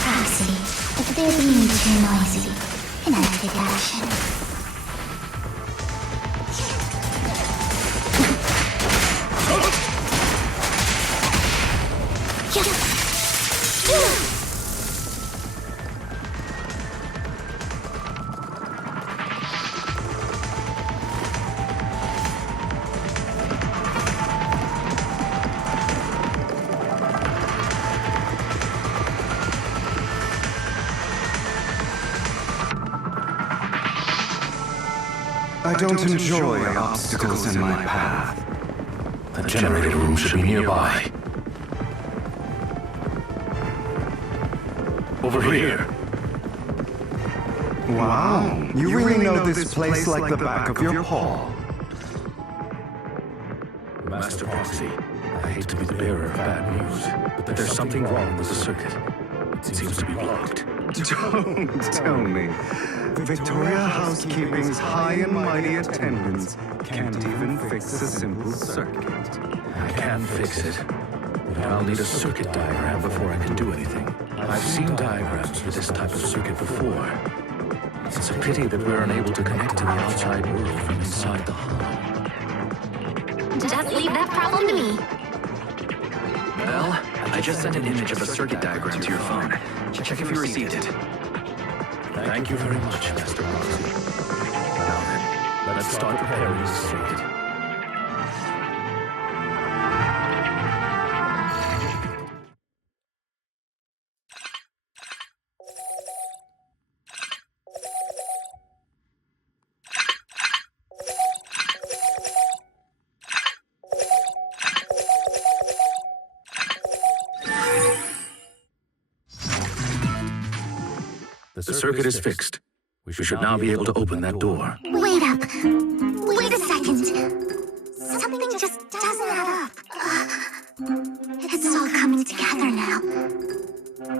Proxy, if they're being too noisy, can I take action? I don't enjoy obstacles in my path. The generator room should be nearby. Over here. Wow, you really know this place like the back of your paw. Master Proxy, I hate to be the bearer of bad news, but there's something wrong with the circuit. It seems to be blocked. Don't tell me. Victoria Housekeeping's high and mighty attendants can't even fix a simple circuit. I can fix it, but I'll need a circuit diagram before I can do anything. I've seen diagrams for this type of circuit before. It's a pity that we're unable to connect to the outside world from inside the hull. Just leave that problem to me. Belle, I just sent an image of the circuit diagram to your phone. Check if you received it. Thank you very much, Master Proxy. Now then, let's start preparing this circuit. The circuit is fixed. We should now be able to open that door. Wait up. Wait a second. Something just doesn't add up. It's all coming together now.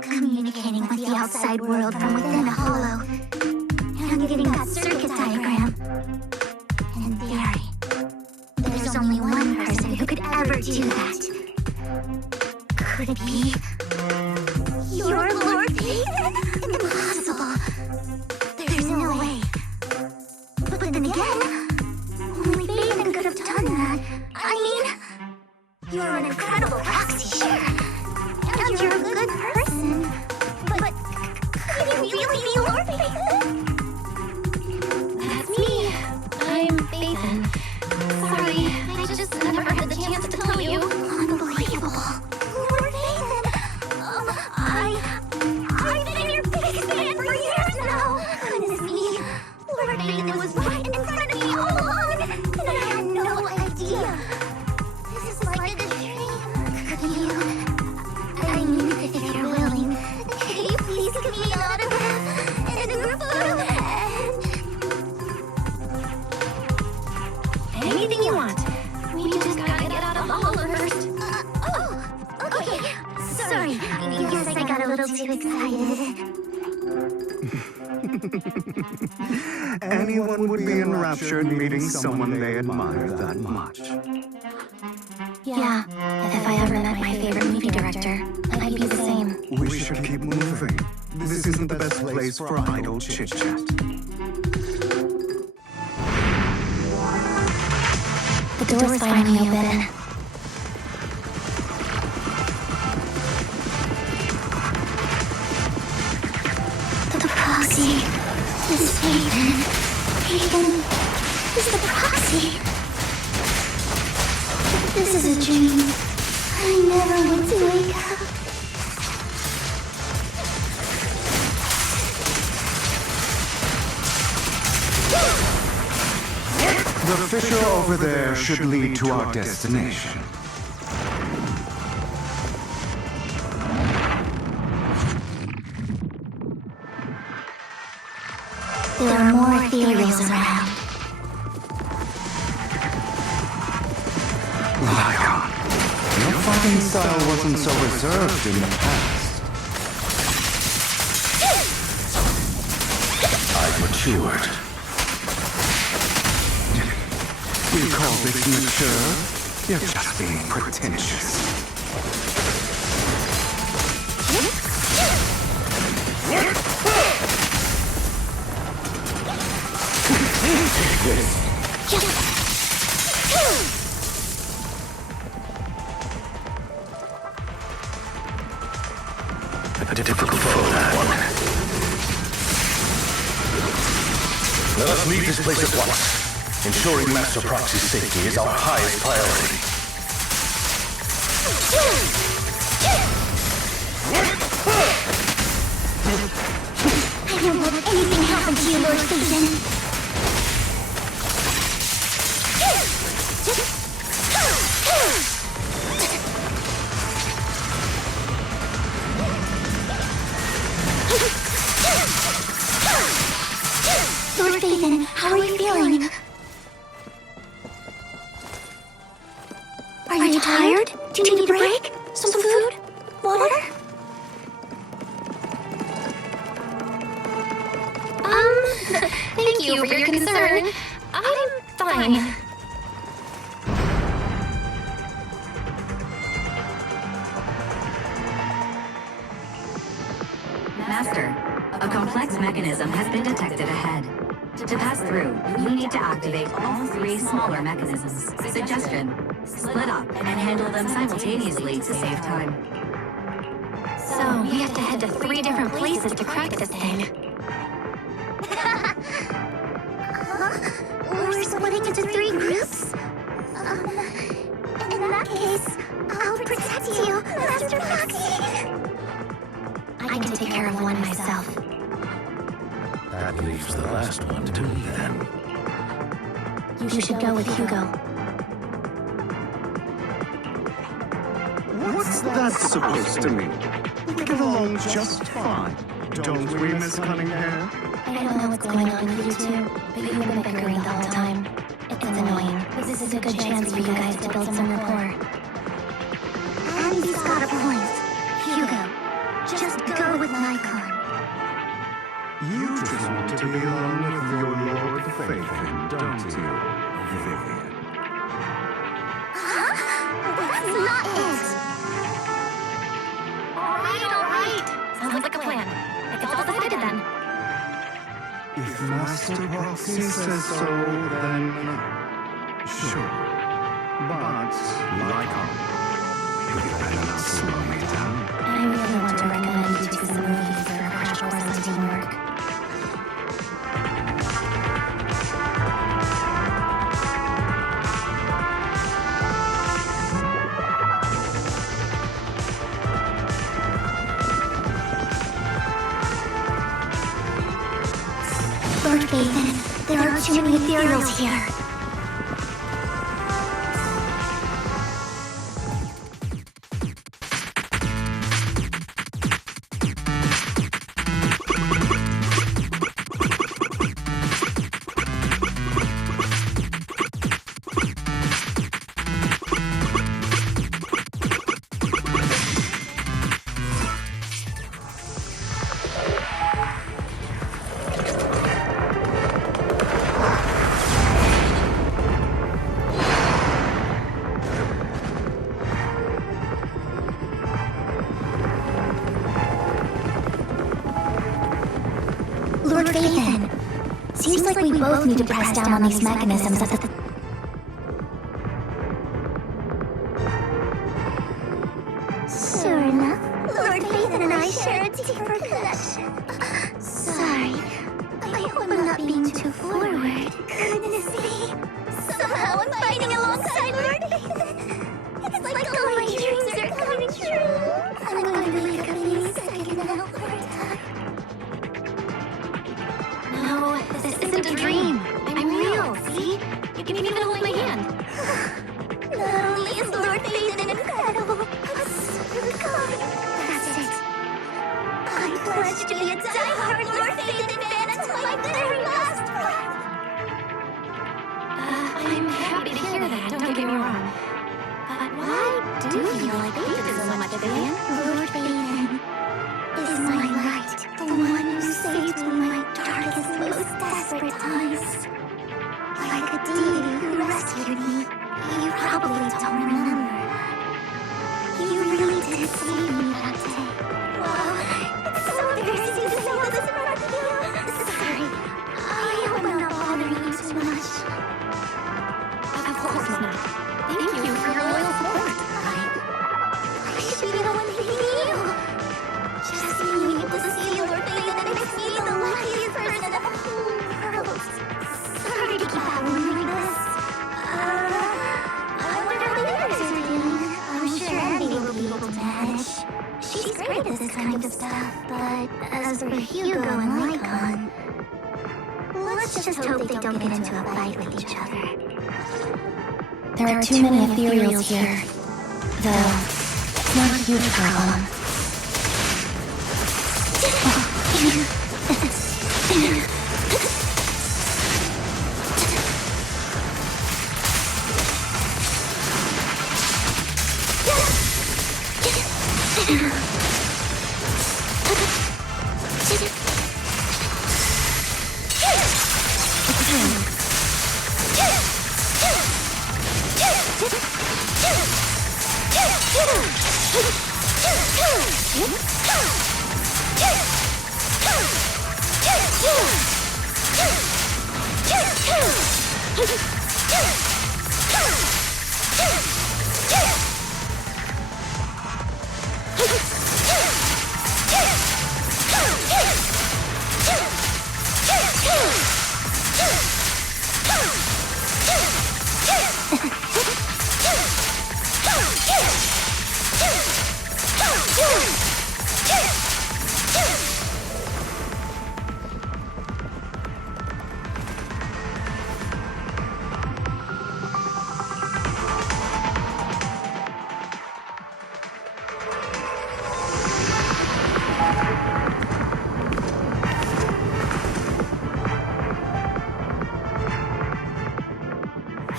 Communicating with the outside world from within a hollow. And I'm getting that circuit diagram. In theory, there's only one person who could ever do that. Could it be your Lord Payton? Impossible. There's no way. But then again, only Payton could have done that. I mean, you're an incredible proxy, sure. And you're a good person. But could you really be Lord Payton? That's me. I'm Payton. Sorry, I just never had the chance to tell you. Unbelievable. Lord Payton. I've been your biggest fan for years now. Goodness me. Lord Payton was right in front of me all along, and I had no idea. This is like a dream. Could you? I mean, if you're willing, could you please give me an autograph and a group photo and... Anything you want. We just gotta get out of the hollow first. Okay. Sorry. Guess I got a little too excited. Anyone would be enraptured meeting someone they admire that much. Yeah, if I ever met my favorite movie director, I might be the same. We should keep moving. This isn't the best place for idle chit-chat. The door's finally open. The proxy is Haven. Haven is the proxy. This is a dream. I never want to wake up. The fissure over there should lead to our destination. There are more ethereals around. Lycon, your fighting style wasn't so reserved in the past. I've matured. You call this mature? You're just being pretentious. A difficult foe, that one. Let us leave this place at once. Ensuring Master Proxy's safety is our highest priority. I don't want anything happen to you, Lord Phaeton. Lord Phaeton, how are you feeling? Are you tired? Do you need a break? Some food? Water? Thank you for your concern. I'm fine. Master, a complex mechanism has been detected ahead. To pass through, you need to activate all 3 smaller mechanisms. Suggestion: split up and handle them simultaneously to save time. So we have to head to 3 different places to crack this thing. We're splitting into 3 groups? In that case, I'll protect you, Master Proxy. I can take care of one myself. That leaves the last one to me, then. You should go with Hugo. What's that supposed to mean? We get along just fine, don't we, Miss Cunningham? I don't know what's going on with you two, but you've been bickering the whole time. It's annoying. This is a good chance for you guys to build some rapport. And he's got a point. Hugo, just go with Lycon. You just want to be alone with your Lord Phaeton, don't you, Vivian? Huh? That's not it! Alright. Sounds like a plan. It's all decided then. If Master Proxy says so, then sure. But Lycon, you better not slow me down. I really want to recommend you to some movies for a crash course on teamwork. Lord Phaeton, there are too many ethereals here. Seems like we both need to press down on these mechanisms at the... Sure enough, Lord Phaethon and I share a deeper connection. Sorry, I hope I'm not being too forward. Goodness me. Somehow I'm fighting alongside Lord Phaethon. It's like all my dreams are coming true. I'm going to wake up any second now, Lord. No, this isn't a dream. I'm real, see? You can even hold my hand. Not only is Lord Phaethon incredible, but so kind. That's it. I pledge to be a die-hard Lord Phaethon fan until my very last breath. I'm happy to hear that, don't get me wrong. But why do you like Phaethon so much, Vivian? Lord Phaethon is my light, the one who saved me in my darkest, most desperate times. Like a deity who rescued me. You probably don't remember. You really did save me that day. Wow, it's so embarrassing to say all this in front of you. Sorry, I hope I'm not bothering you too much. Of course not. Thank you for your loyal support. I should be the one thanking you. Just being able to see Lord Phaethon makes me the luckiest person in the whole world. Sorry to keep babbling like this. I wonder how the others are doing. I'm sure Abby will be able to manage. She's great at this kind of stuff, but as for Hugo and Lycon, let's just hope they don't get into a fight with each other. There are too many ethereals here. Though, it's not a huge problem.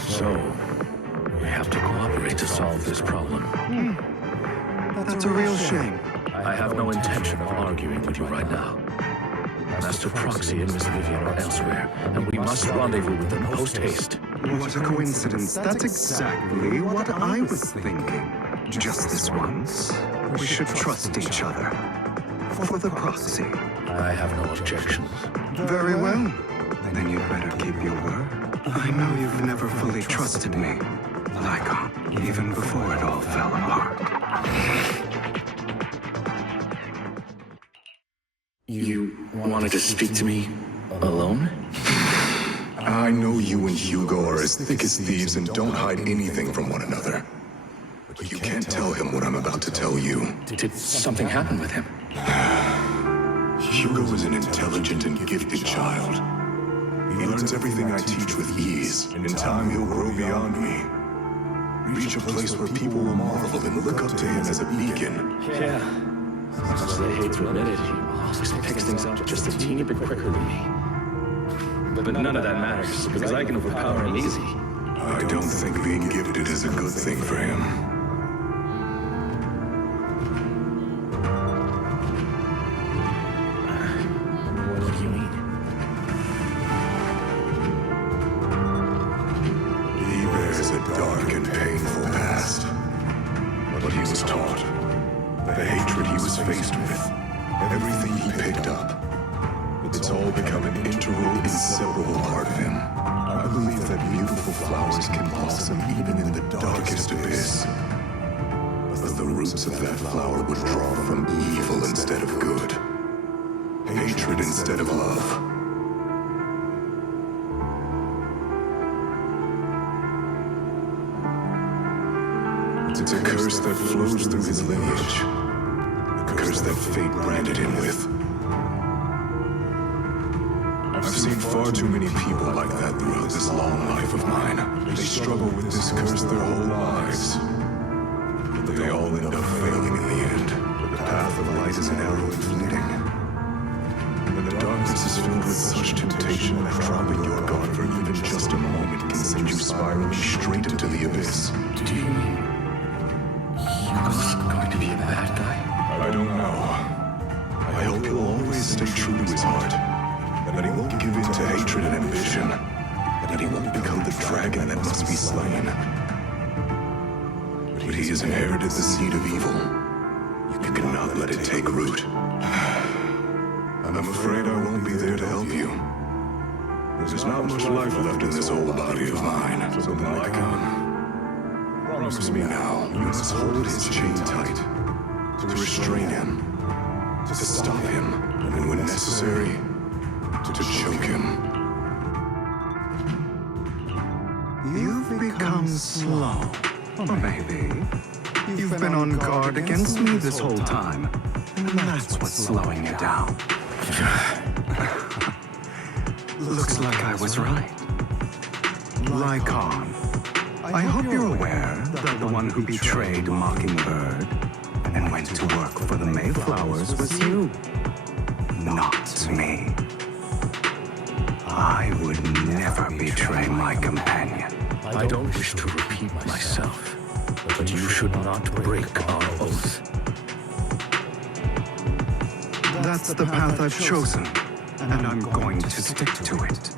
So, we have to cooperate to solve this problem. That's a real shame. I have no intention of arguing with you right now. Master Proxy and Miss Vivian are elsewhere, and we must rendezvous with them post-haste. What a coincidence. That's exactly what I was thinking. Just this once, we should trust each other. For the Proxy. I have no objections. Very well. Then you'd better keep your word. I know you've never fully trusted me, Lycon, even before it all fell apart. You wanted to speak to me alone? I know you and Hugo are as thick as thieves and don't hide anything from one another. But you can't tell him what I'm about to tell you. Did something happen with him? Hugo is an intelligent and gifted child. He learns everything I teach with ease, and in time he'll grow beyond me. Reach a place where people will marvel and look up to him as a beacon. Yeah. As much as I hate to admit it, he always picks things up just a teeny bit quicker than me. But none of that matters, because I can overpower him easy. I don't think being gifted is a good thing for him. What do you mean? He bears a dark and painful past. But he was taught. The hatred he was faced with. Everything he picked up. It's all become an integral, inseparable flowers can blossom even in the darkest abyss. But the roots of that flower would draw from evil instead of good, hatred instead of love. It's a curse that flows through his lineage, a curse that fate branded him with. I've seen far too many people like that throughout this long life of mine. They struggle with this curse their whole lives. But they all end up failing in the end. The path of light is narrow and fleeting. And the darkness is filled with such temptation that dropping your guard for even just a moment can send you spiraling straight into the abyss. Do you mean Hugo's going to be a bad guy? I don't know. I hope he'll always stay true to his heart. That he won't give in to hatred and ambition. That he won't become the dragon that must be slain. But he has inherited the seed of evil. You cannot let it take root. I'm afraid I won't be there to help you. There's not much life left in this old body of mine. So Lycon, promise me now, you must hold his chain tight. To restrain him. To stop him. And when necessary, to choke him. You've become slow. Or maybe you've been on guard against me this whole time. And that's what's slowing you down. Looks like I was right. Lycon, I hope you're aware that the one who betrayed Mockingbird and went to work for the Mayflowers was you, not me. I would never betray my companion. I don't wish to repeat myself, but you should not break our oath. That's the path I've chosen, and I'm going to stick to it.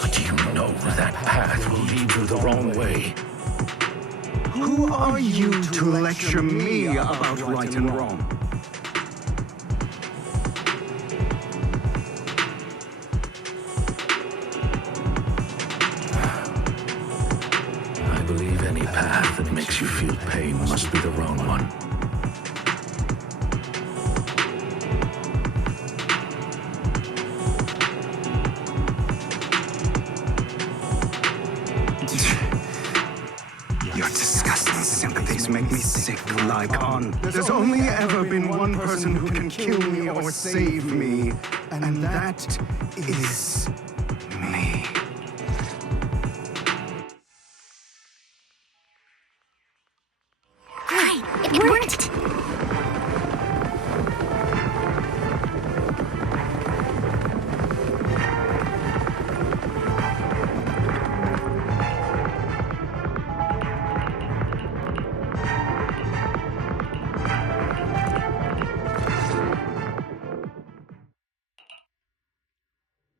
But you know that path will lead you the wrong way. Who are you to lecture me about right and wrong? I believe any path that makes you feel pain must be the wrong one. Your disgusting sympathies make me sick, Lycon. There's only ever been one person who can kill me or save me, and that is me. Right, it worked!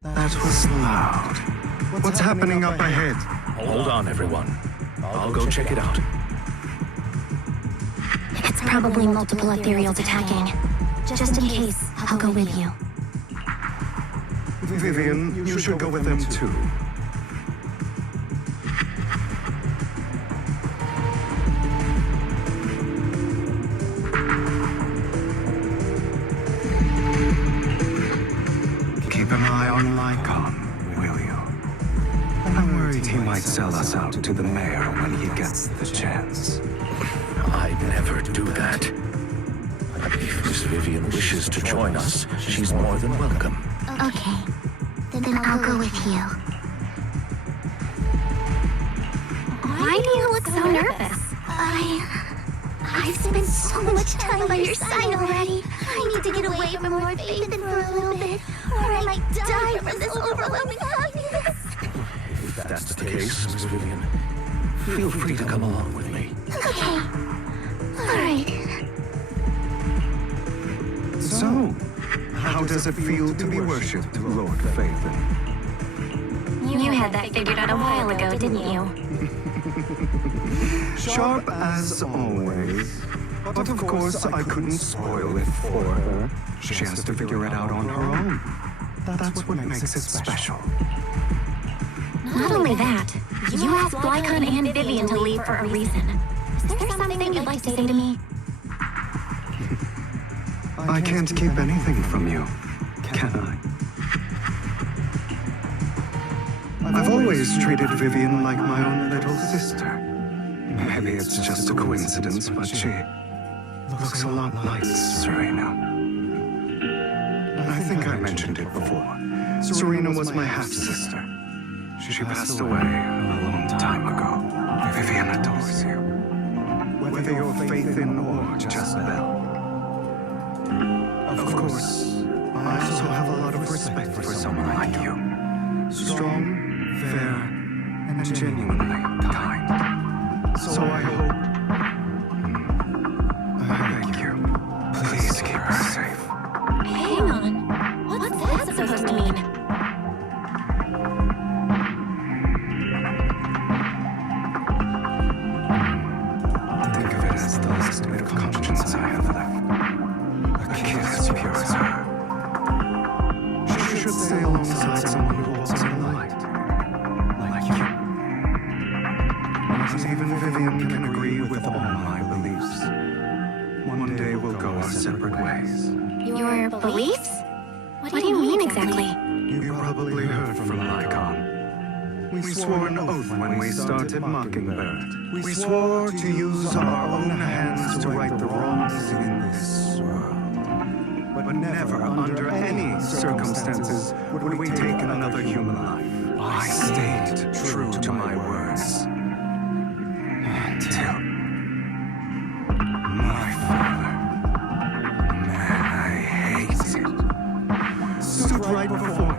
That was loud. What's happening up ahead? Hold on, everyone. I'll go check it out. It's probably multiple ethereals attacking. Just in case, I'll go with you. Vivian, you should go with them too. Keep an eye on Lycon, will you? I'm worried he might sell us out to the mayor when he gets the chance. I'd never do that. If Miss Vivian wishes to join us, she's more than welcome. Okay, then I'll go with you. Why do you look so nervous? I've spent so much time by your side already. I need to get away from Lord Phaethon for a little bit, or I might die from this overwhelming happiness. If that's the case, Miss Vivian, feel free to come along with me. Okay. All right. So, how does it feel to be worshipped, Lord Phaethon? You had that figured out a while ago, didn't you? Sharp as always. But of course, I couldn't spoil it for her. She has to figure it out on her own. That's what makes it special. Not only that, you asked Blykon and Vivian to leave for a reason. Is there something you'd like to say to me? I can't keep anything from you, can I? I've always treated Vivian like my own little sister. Maybe it's just a coincidence, but she looks a lot like Serena. I think I mentioned it before. Serena was my half-sister. She passed away a long time ago. Vivian adores you. Whether you're faith in or just Belle. Of course, I also have a lot of respect for someone like you. Strong, fair, and genuinely kind. So I hope... I beg you, please keep her safe. Hang on. What's that supposed to mean? Think of it as the last bit of conscience I have left. A kiss as pure as her. She should stay alongside someone who walks in the light. Like you. Because even Vivian can agree with all my beliefs. One day we'll go our separate ways. Your beliefs? What do you mean exactly? You probably heard from Blykon. We swore an oath when we started Mockingbird. We swore to use our own hands to right the wrongs in this world. But never, under any circumstances, would we take another human life. I stayed true to my words. Until my father, man I hated, stood right before me.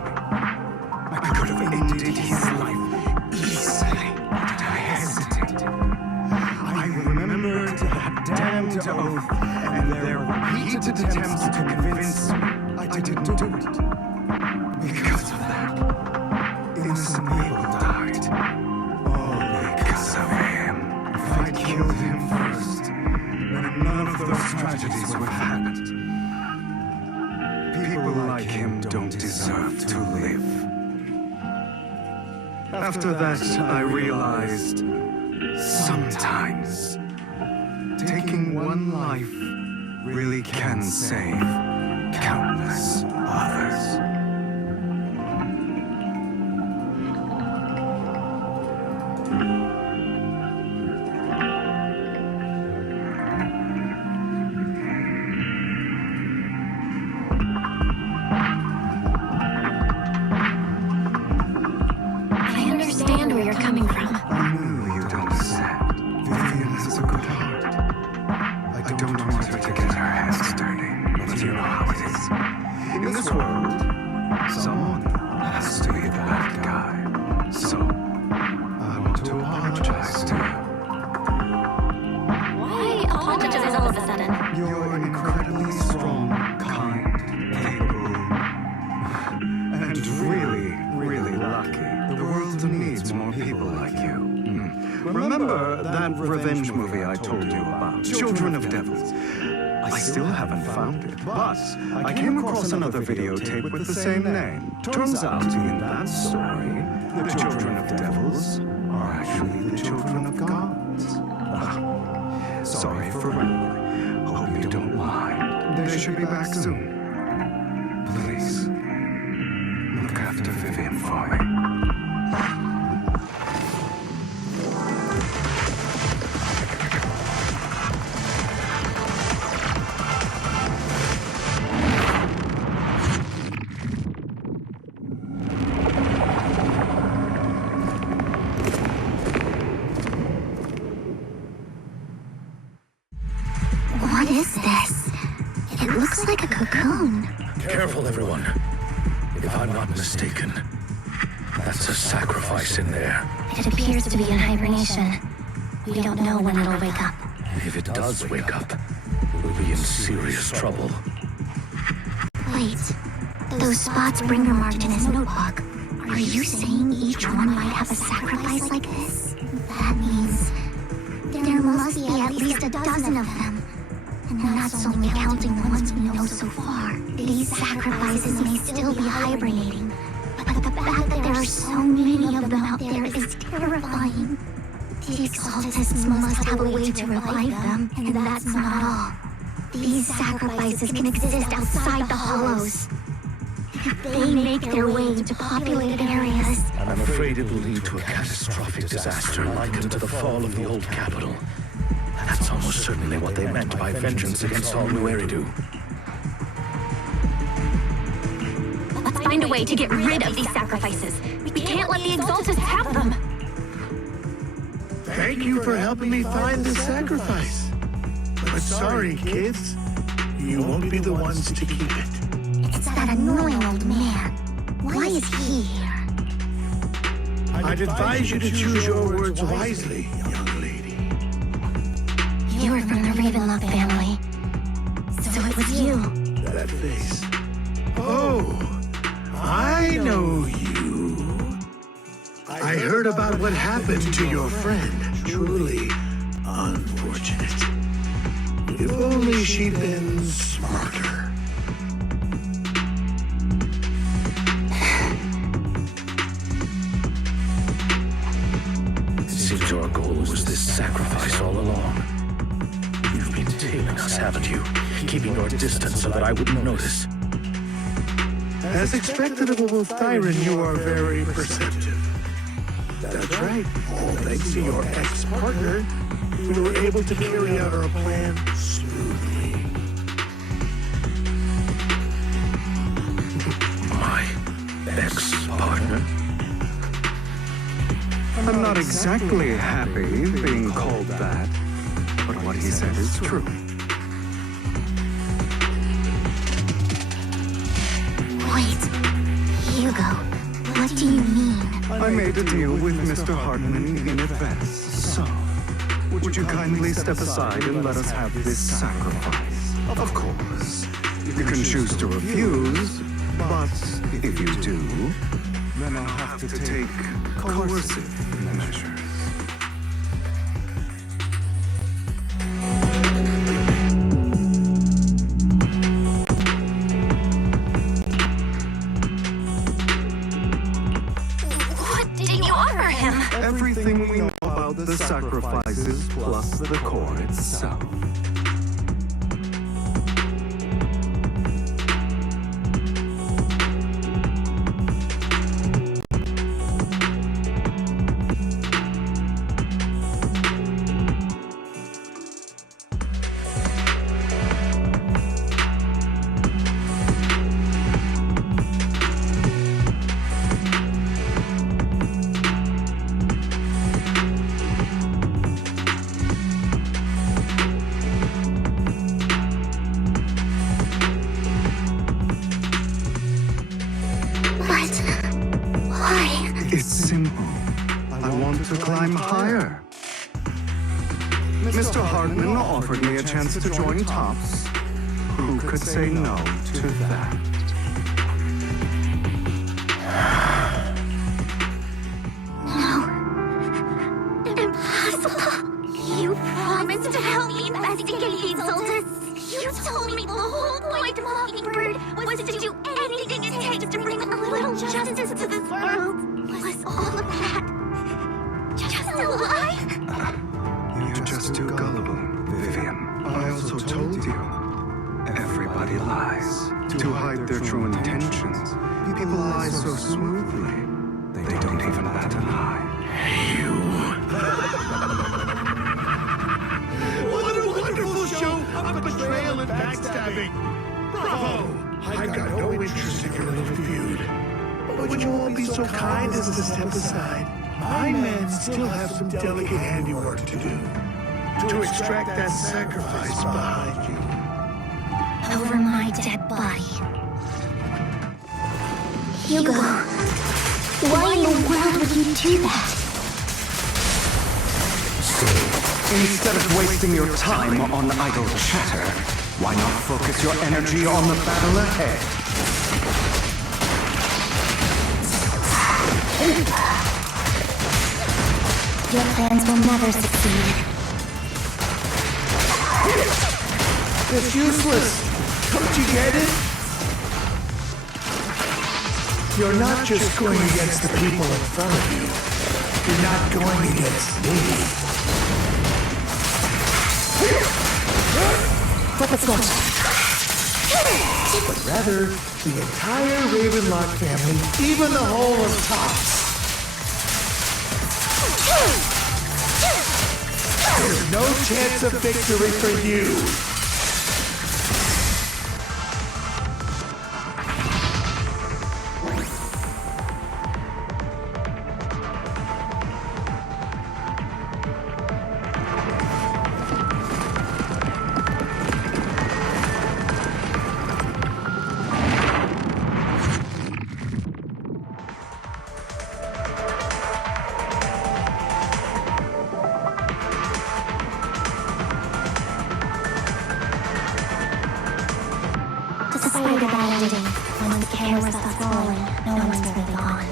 I could have ended his life easily, but I hesitated. I remembered that damned oath and their repeated attempts to convince me I didn't do it. Because of that, innocent people died. All because of him. If I'd killed him first, then none of those tragedies would have happened. People like him don't deserve to live. After that, I realized sometimes taking one life really can save countless others. I understand where you're coming from. I knew you'd understand. Vivian has a good heart. I don't want her to get her hands dirty, but you know how it is. In this world, someone has to be the bad guy. So, I want to apologize to you. Why apologize all of a sudden? You're incredibly strong, kind, capable, and really, really lucky. The world needs more people like you. Remember that revenge movie I told you about? Children of Devils. I still haven't found it, but I came across another videotape with the same name. Turns out, in that story, the children of devils are actually the children of gods. Sorry for rambling. Hope you don't mind. They should be back soon. Please, look after Vivian for me. What is this? It looks like a cocoon. Careful, everyone. If I'm not mistaken, that's a sacrifice in there. It appears to be in hibernation. We don't know when it'll wake up. If it does wake up, we'll be in serious trouble. Wait, those spots Bringer marked in his notebook. Are you saying each one might have a sacrifice like this? That means there must be at least a dozen of them. And that's only counting the ones we know so far. These sacrifices may still be hibernating, but the fact that there are so many of them out there is terrifying. The Exaltists must have a way to revive them, and that's not all. These sacrifices can exist outside the Hollows. If they make their way into populated areas, I'm afraid it will lead to a catastrophic disaster likened to the fall of the old capital. That's almost certainly what they meant by vengeance against all New Eridu. Let's find a way to get rid of these sacrifices. We can't let the Exaltists have them. Thank you for helping me find the sacrifice. But sorry, kids. You won't be the ones to keep it. it's that annoying old man. Why is he here? I'd advise you to choose your words wisely, young lady. You were from the Ravenlock family. So it was you. That face. Oh, I know you. I heard about what happened to your friend. Truly unfortunate. If only she'd been smarter. It seems our goal was this sacrifice all along. You've been tailing us, haven't you? Keeping your distance so that I wouldn't notice. As expected of a Wolf-Thyran, you are very perceptive. That's right. All thanks to your ex-partner, we were able to carry out our plan smoothly. My ex-partner? I'm not exactly happy being called that, but what he said is true. Wait, Hugo, what do you mean? I made a deal with Mr. Hartman in advance, so would you kindly step aside and let us have this sacrifice? Of course, you can choose to refuse, but if you do, then I'll have to take coercive measures. What did you offer him? Everything we know about the sacrifices plus the core itself. It's simple. I want to climb higher. Mr. Hartman offered me a chance to join TOPS. Who could say no to that? Impossible! You promised to help me investigate the Exaltists. You told me the whole point of Mockingbird was to do anything it takes to bring a little justice to this world. Was all of that just a lie? You're just too gullible, Vivian. I also told you. Everybody lies. To hide their true intentions. People lie so smoothly. They don't even bat an eye. What a wonderful show of betrayal and backstabbing! Bravo! I've got no interest in your little feud. But would you all be so kind as to step aside? My men still have some delicate handiwork to do. To extract that sacrifice behind you. Over my dead body. Hugo, why in the world would you do that? Instead of wasting your time on idle chatter, why not focus your energy on the battle ahead? Your plans will never succeed. It's useless. Don't you get it? You're not just going against the people in front of you. You're not going against me. Let's go. But rather, the entire Ravenlock family, even the whole of Tops. There's no chance of victory for you. Despite a bad ending, when the camera stops rolling, no one's really gone.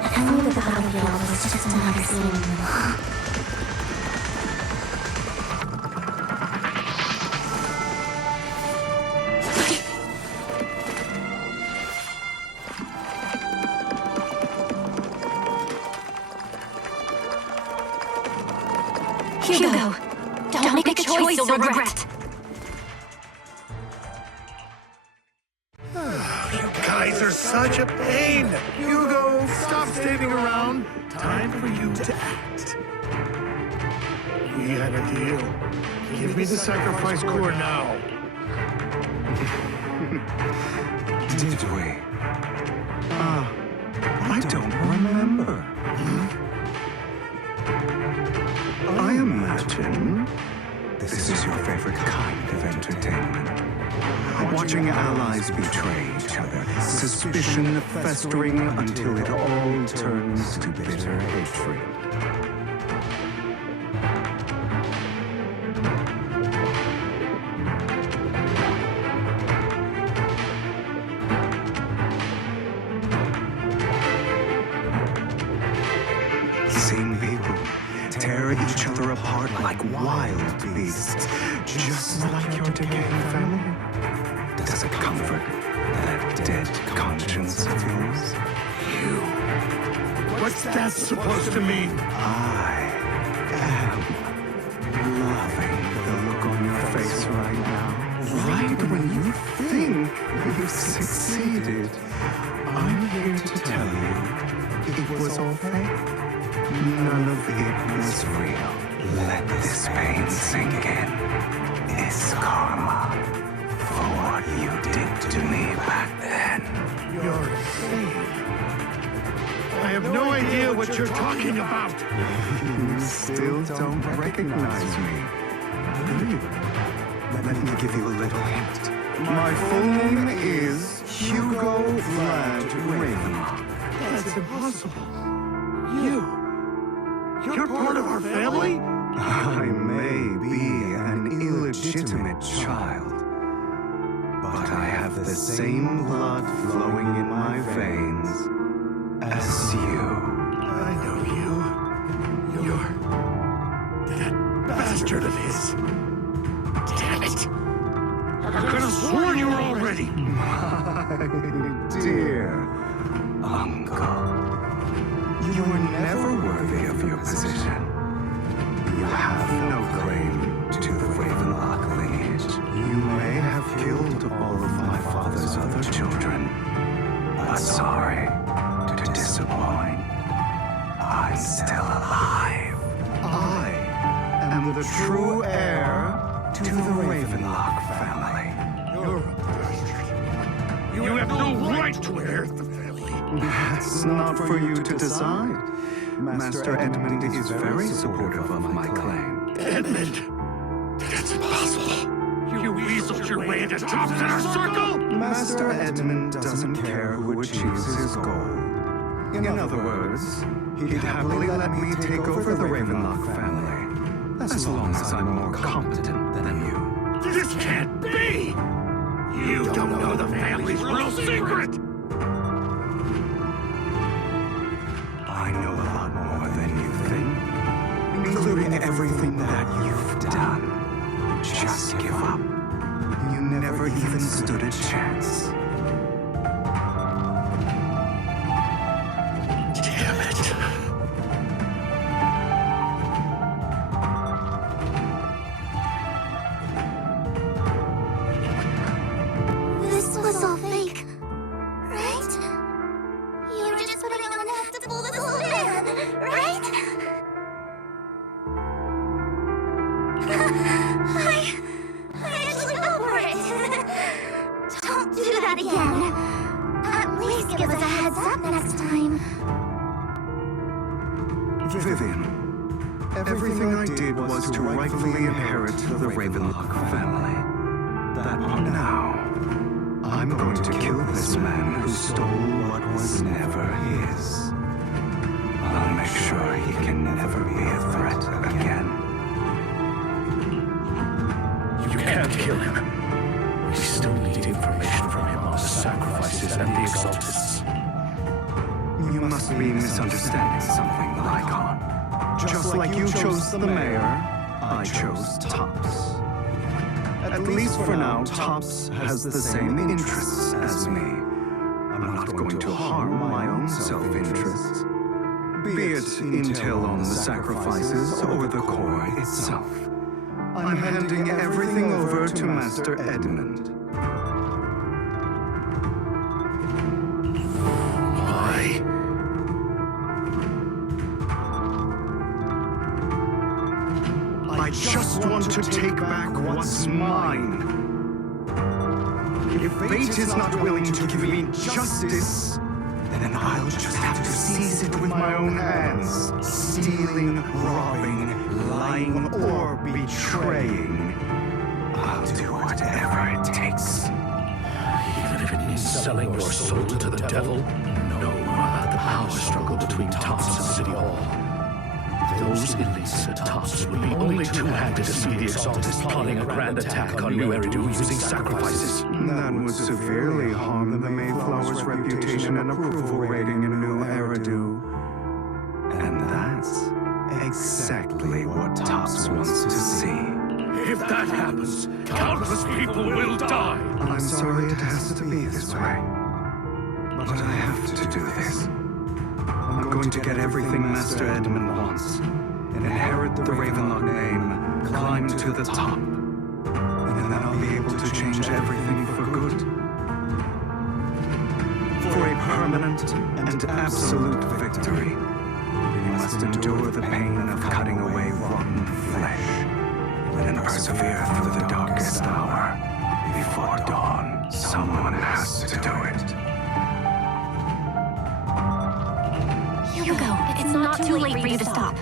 I knew the battlefield was just another scene. Hugo, don't make a choice you'll regret. You guys are such a pain. Hugo, stop standing around. Time for you to act. We had a deal. Give me the sacrifice core now. Did we? I don't remember. I imagine this is your favorite kind of entertainment. Watching allies betray each other, suspicion festering until it all turns to bitter hatred. Seeing people tear each other apart like wild beasts, just like your decaying family. Does it comfort that dead conscience of yours? You. What's that supposed to mean? I am loving the look on your face right now. Right when you think you've succeeded, I'm here to tell you it was all fake. None of it was real. Let this pain sink in. It's karma for what you did to me back then. You're insane. I have no idea what you're talking about. You still don't recognize me. Let me give you a little hint. My full name is Hugo Vlad Ravenlock. That's impossible. You're part of our family? I may be an illegitimate child, but I have the same blood flowing in my veins as you. I know you. You're that bastard of his. Damn it. I could have sworn you were already. My dear uncle, you were never worthy of your position. You have no claim to the Ravenlock lineage. You may have killed all of my father's other children, but sorry to disappoint. I'm still alive. I am the true heir to the Ravenlock family. You're a bastard. You have no right to inherit the family. That's not for you to decide. Master Edmund is very supportive of my claim. Edmund? That's impossible. You weaseled your way into Tops Inner Circle? Master Edmund doesn't care who achieves his goal. In other words, he'd happily let me take over the Ravenlock family. as long as I'm more competent than you. This can't be! You don't know the family's real secret! I know a lot more than you think, including everything that you've done. Just give up. You never even stood a chance. Damn it. This was all fake, right? You were just putting on an act to fool this man, right? I actually go for it. Don't do that again. At least give us a heads up next time. Vivian, everything I did was to rightfully inherit the Ravenlock family. That now, I'm going to kill this man who stole what was never his. I'll make sure he can never be a threat again. You can't kill him. We still need information from him on the sacrifices and the exaltists. You must be misunderstanding something, Lycon. Just like you chose the mayor, I chose Tops. At least for now, Tops has the same interests as me. I'm not going to harm my own self-interests, be it intel on the sacrifices or the core itself. I'm handing everything over to Master Edmund. Why? I just want to take back what's mine. If fate is not willing to give me justice, then I'll just have to seize it with my own hands. Stealing, robbing, lying, or betraying. I'll do whatever it takes. Even if it means selling your soul to the devil? No, the power struggle between Tops and City Hall. Those elites at Tops would be only two-handed to see the Exaltists plotting a grand attack on New Eridu using sacrifices. That would severely harm the Mayflower's reputation and approval rating in New Eridu. And that's exactly what Tops wants to see. If that happens, countless people will die. I'm sorry it has to be this way, but I have to do this. I'm going to get everything Master Edmund wants, and inherit the Ravenlock name, climb to the top, and then I'll be able to change everything for good. For a permanent and absolute victory, we must endure the pain of cutting away rotten flesh, and persevere through the darkest hour. Before dawn, someone has to do it. Hugo, it's not too late for you to stop.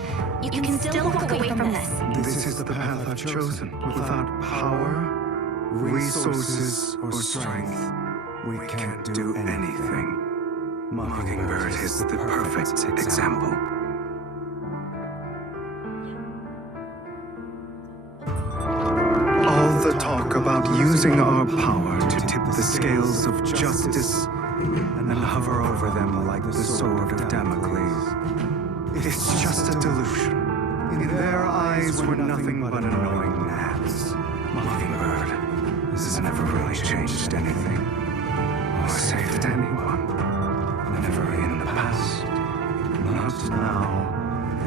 You can still walk away from this. This is the path I've chosen. Without power, resources, or strength, we can't do anything. Mockingbird is the perfect example. All the talk about using our power to tip the scales of justice and hover over them like the sword of Damocles. It's just a delusion. In their eyes, we're nothing but annoying gnats. Mockingbird, this has never really changed anything, or saved anyone. Never in the past, not now,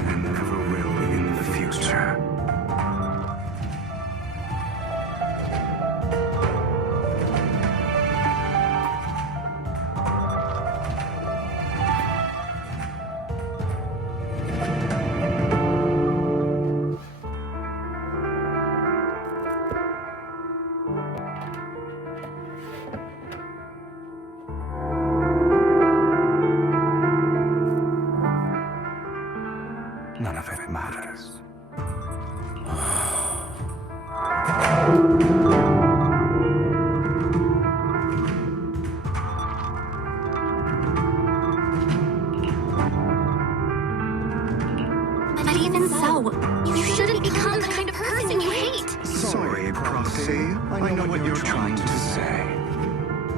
and never will in the future. None of it matters. But even so, you shouldn't become the See, I know what you're trying to say.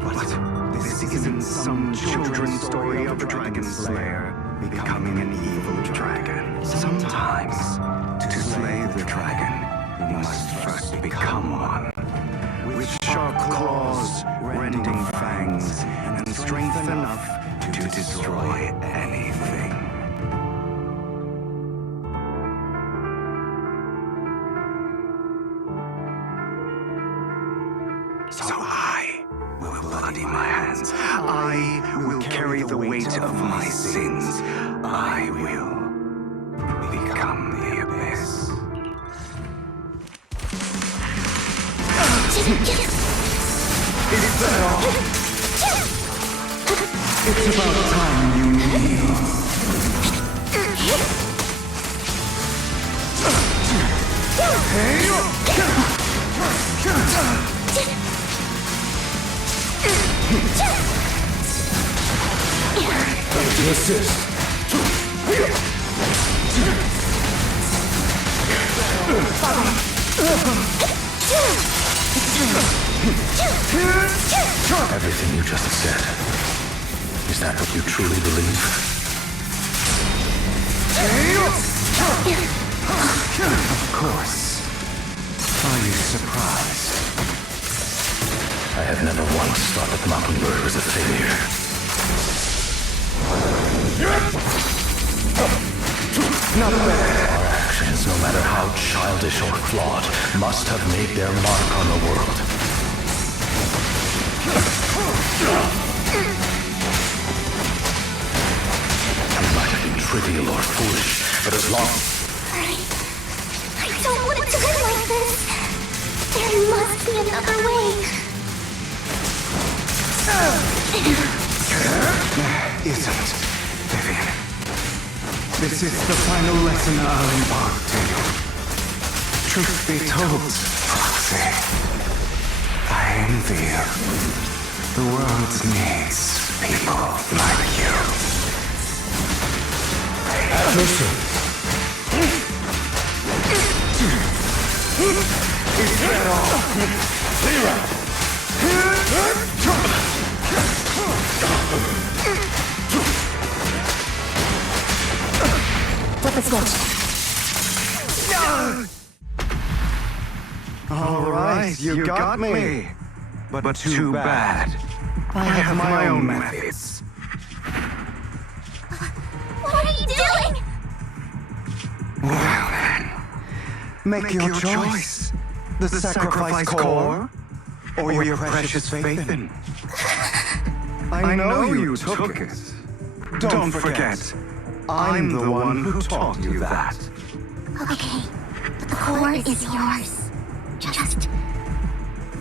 But this isn't some children's story of a dragon slayer becoming an evil dragon. Sometimes, to slay the dragon, you must first become one. With sharp claws, rending fangs, and strength enough to destroy anything. So I will bloody my hands. I will carry the weight of my sins. I will become the abyss. Is that all? It's about time you kneel. Assist. Everything you just said, is that what you truly believe? Of course. Are you surprised? I have never once thought that Mockingbird was a failure. Not bad. Our actions, no matter how childish or flawed, must have made their mark on the world. It might have been trivial or foolish, but as long... I don't want it to end like this. There must be another way. There isn't, Vivian. This is the final lesson I'll impart to you. Truth be told, Foxy, I envy you. The world needs people like you. Listen. Is that all? Zero! Weapon switch. All right, you got me. But too bad. I have my own methods. What are you doing? Well then, make your choice. The sacrifice core, or your precious faith in. I know you took it. Don't forget, I'm the one who taught you that. Okay, but the core is yours. Just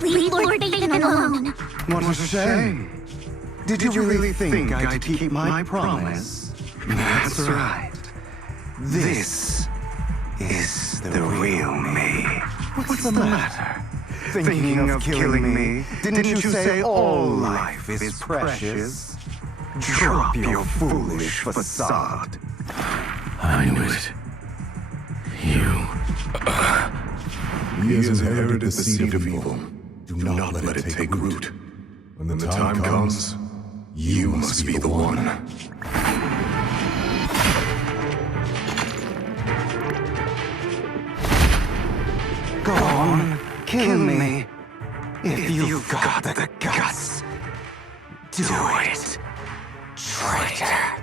leave Lord Baden alone. What a shame. Did you really think I'd keep my promise? That's right. This is the real me. What's the matter? Thinking of killing me? Didn't you say all life is precious? Drop your foolish facade. I knew it. You... He has inherited the seed of evil. Do not let it take root. When the time comes, you must be the one. Go on, kill me. If you've got the guts, do it, traitor.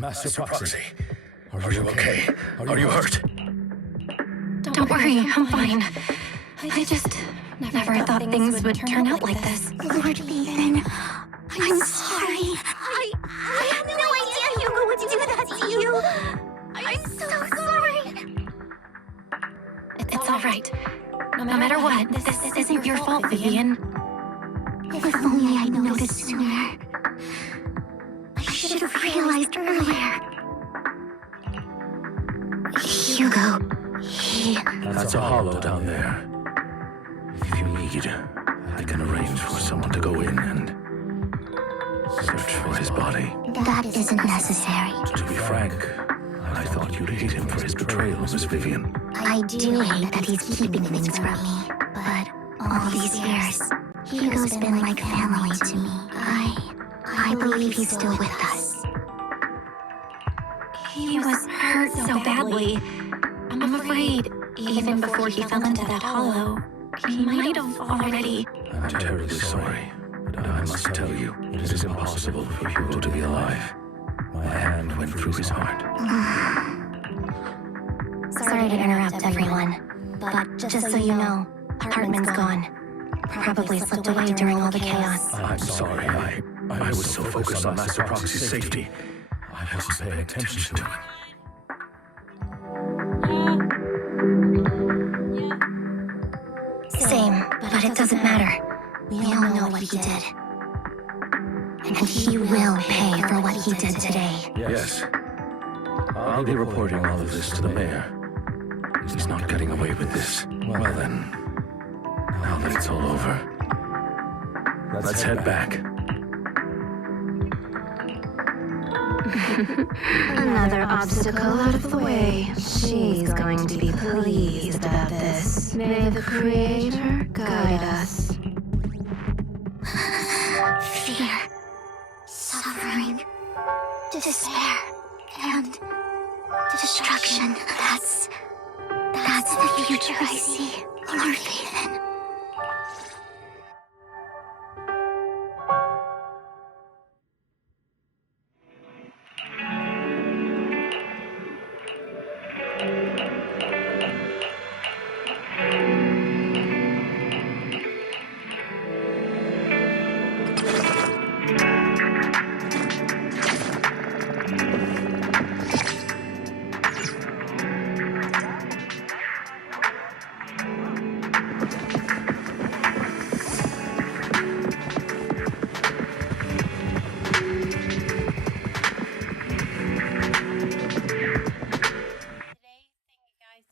Master Proxy, are you okay? Are you hurt? Don't worry, I'm fine. I just never thought things would turn out like this. Lord Baden, I'm sorry. I had no idea Hugo would do that to you. I'm so sorry. It's all right. No matter what, this isn't your fault, Vivian. If only I'd noticed sooner. I should have realized earlier. Hugo, That's a hollow down there. If you need, I can arrange for someone to go in and Search for his body. That isn't necessary. To be frank, I thought you'd hate him for his betrayal, Miss Vivian. I do hate that he's keeping things from me, but all these years, Hugo's been like family to me. I believe he's still with us. He was hurt so badly. I'm afraid, even before he fell into that hollow, he might have already... I'm terribly sorry, but I must tell you, it is impossible for Hugo to be alive. My hand went through his heart. Sorry to interrupt everyone, but just so you know, Hartman's gone. Probably slipped away during all the chaos. I'm sorry, I was so focused on Master Proxy's safety. I wasn't paying attention to him. Same, but it doesn't matter. We all know what he did. And he will pay for what he did today. Yes. I'll be reporting all of this to the mayor. He's not getting away with this. Well then, now that it's all over, let's head back. Another obstacle out of the way. She's going to be pleased about this. May the Creator guide us. Fear, suffering, despair, and destruction. That's the future I see, Lord Phaethon.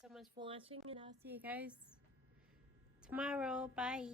So much for watching, and I'll see you guys tomorrow. Bye.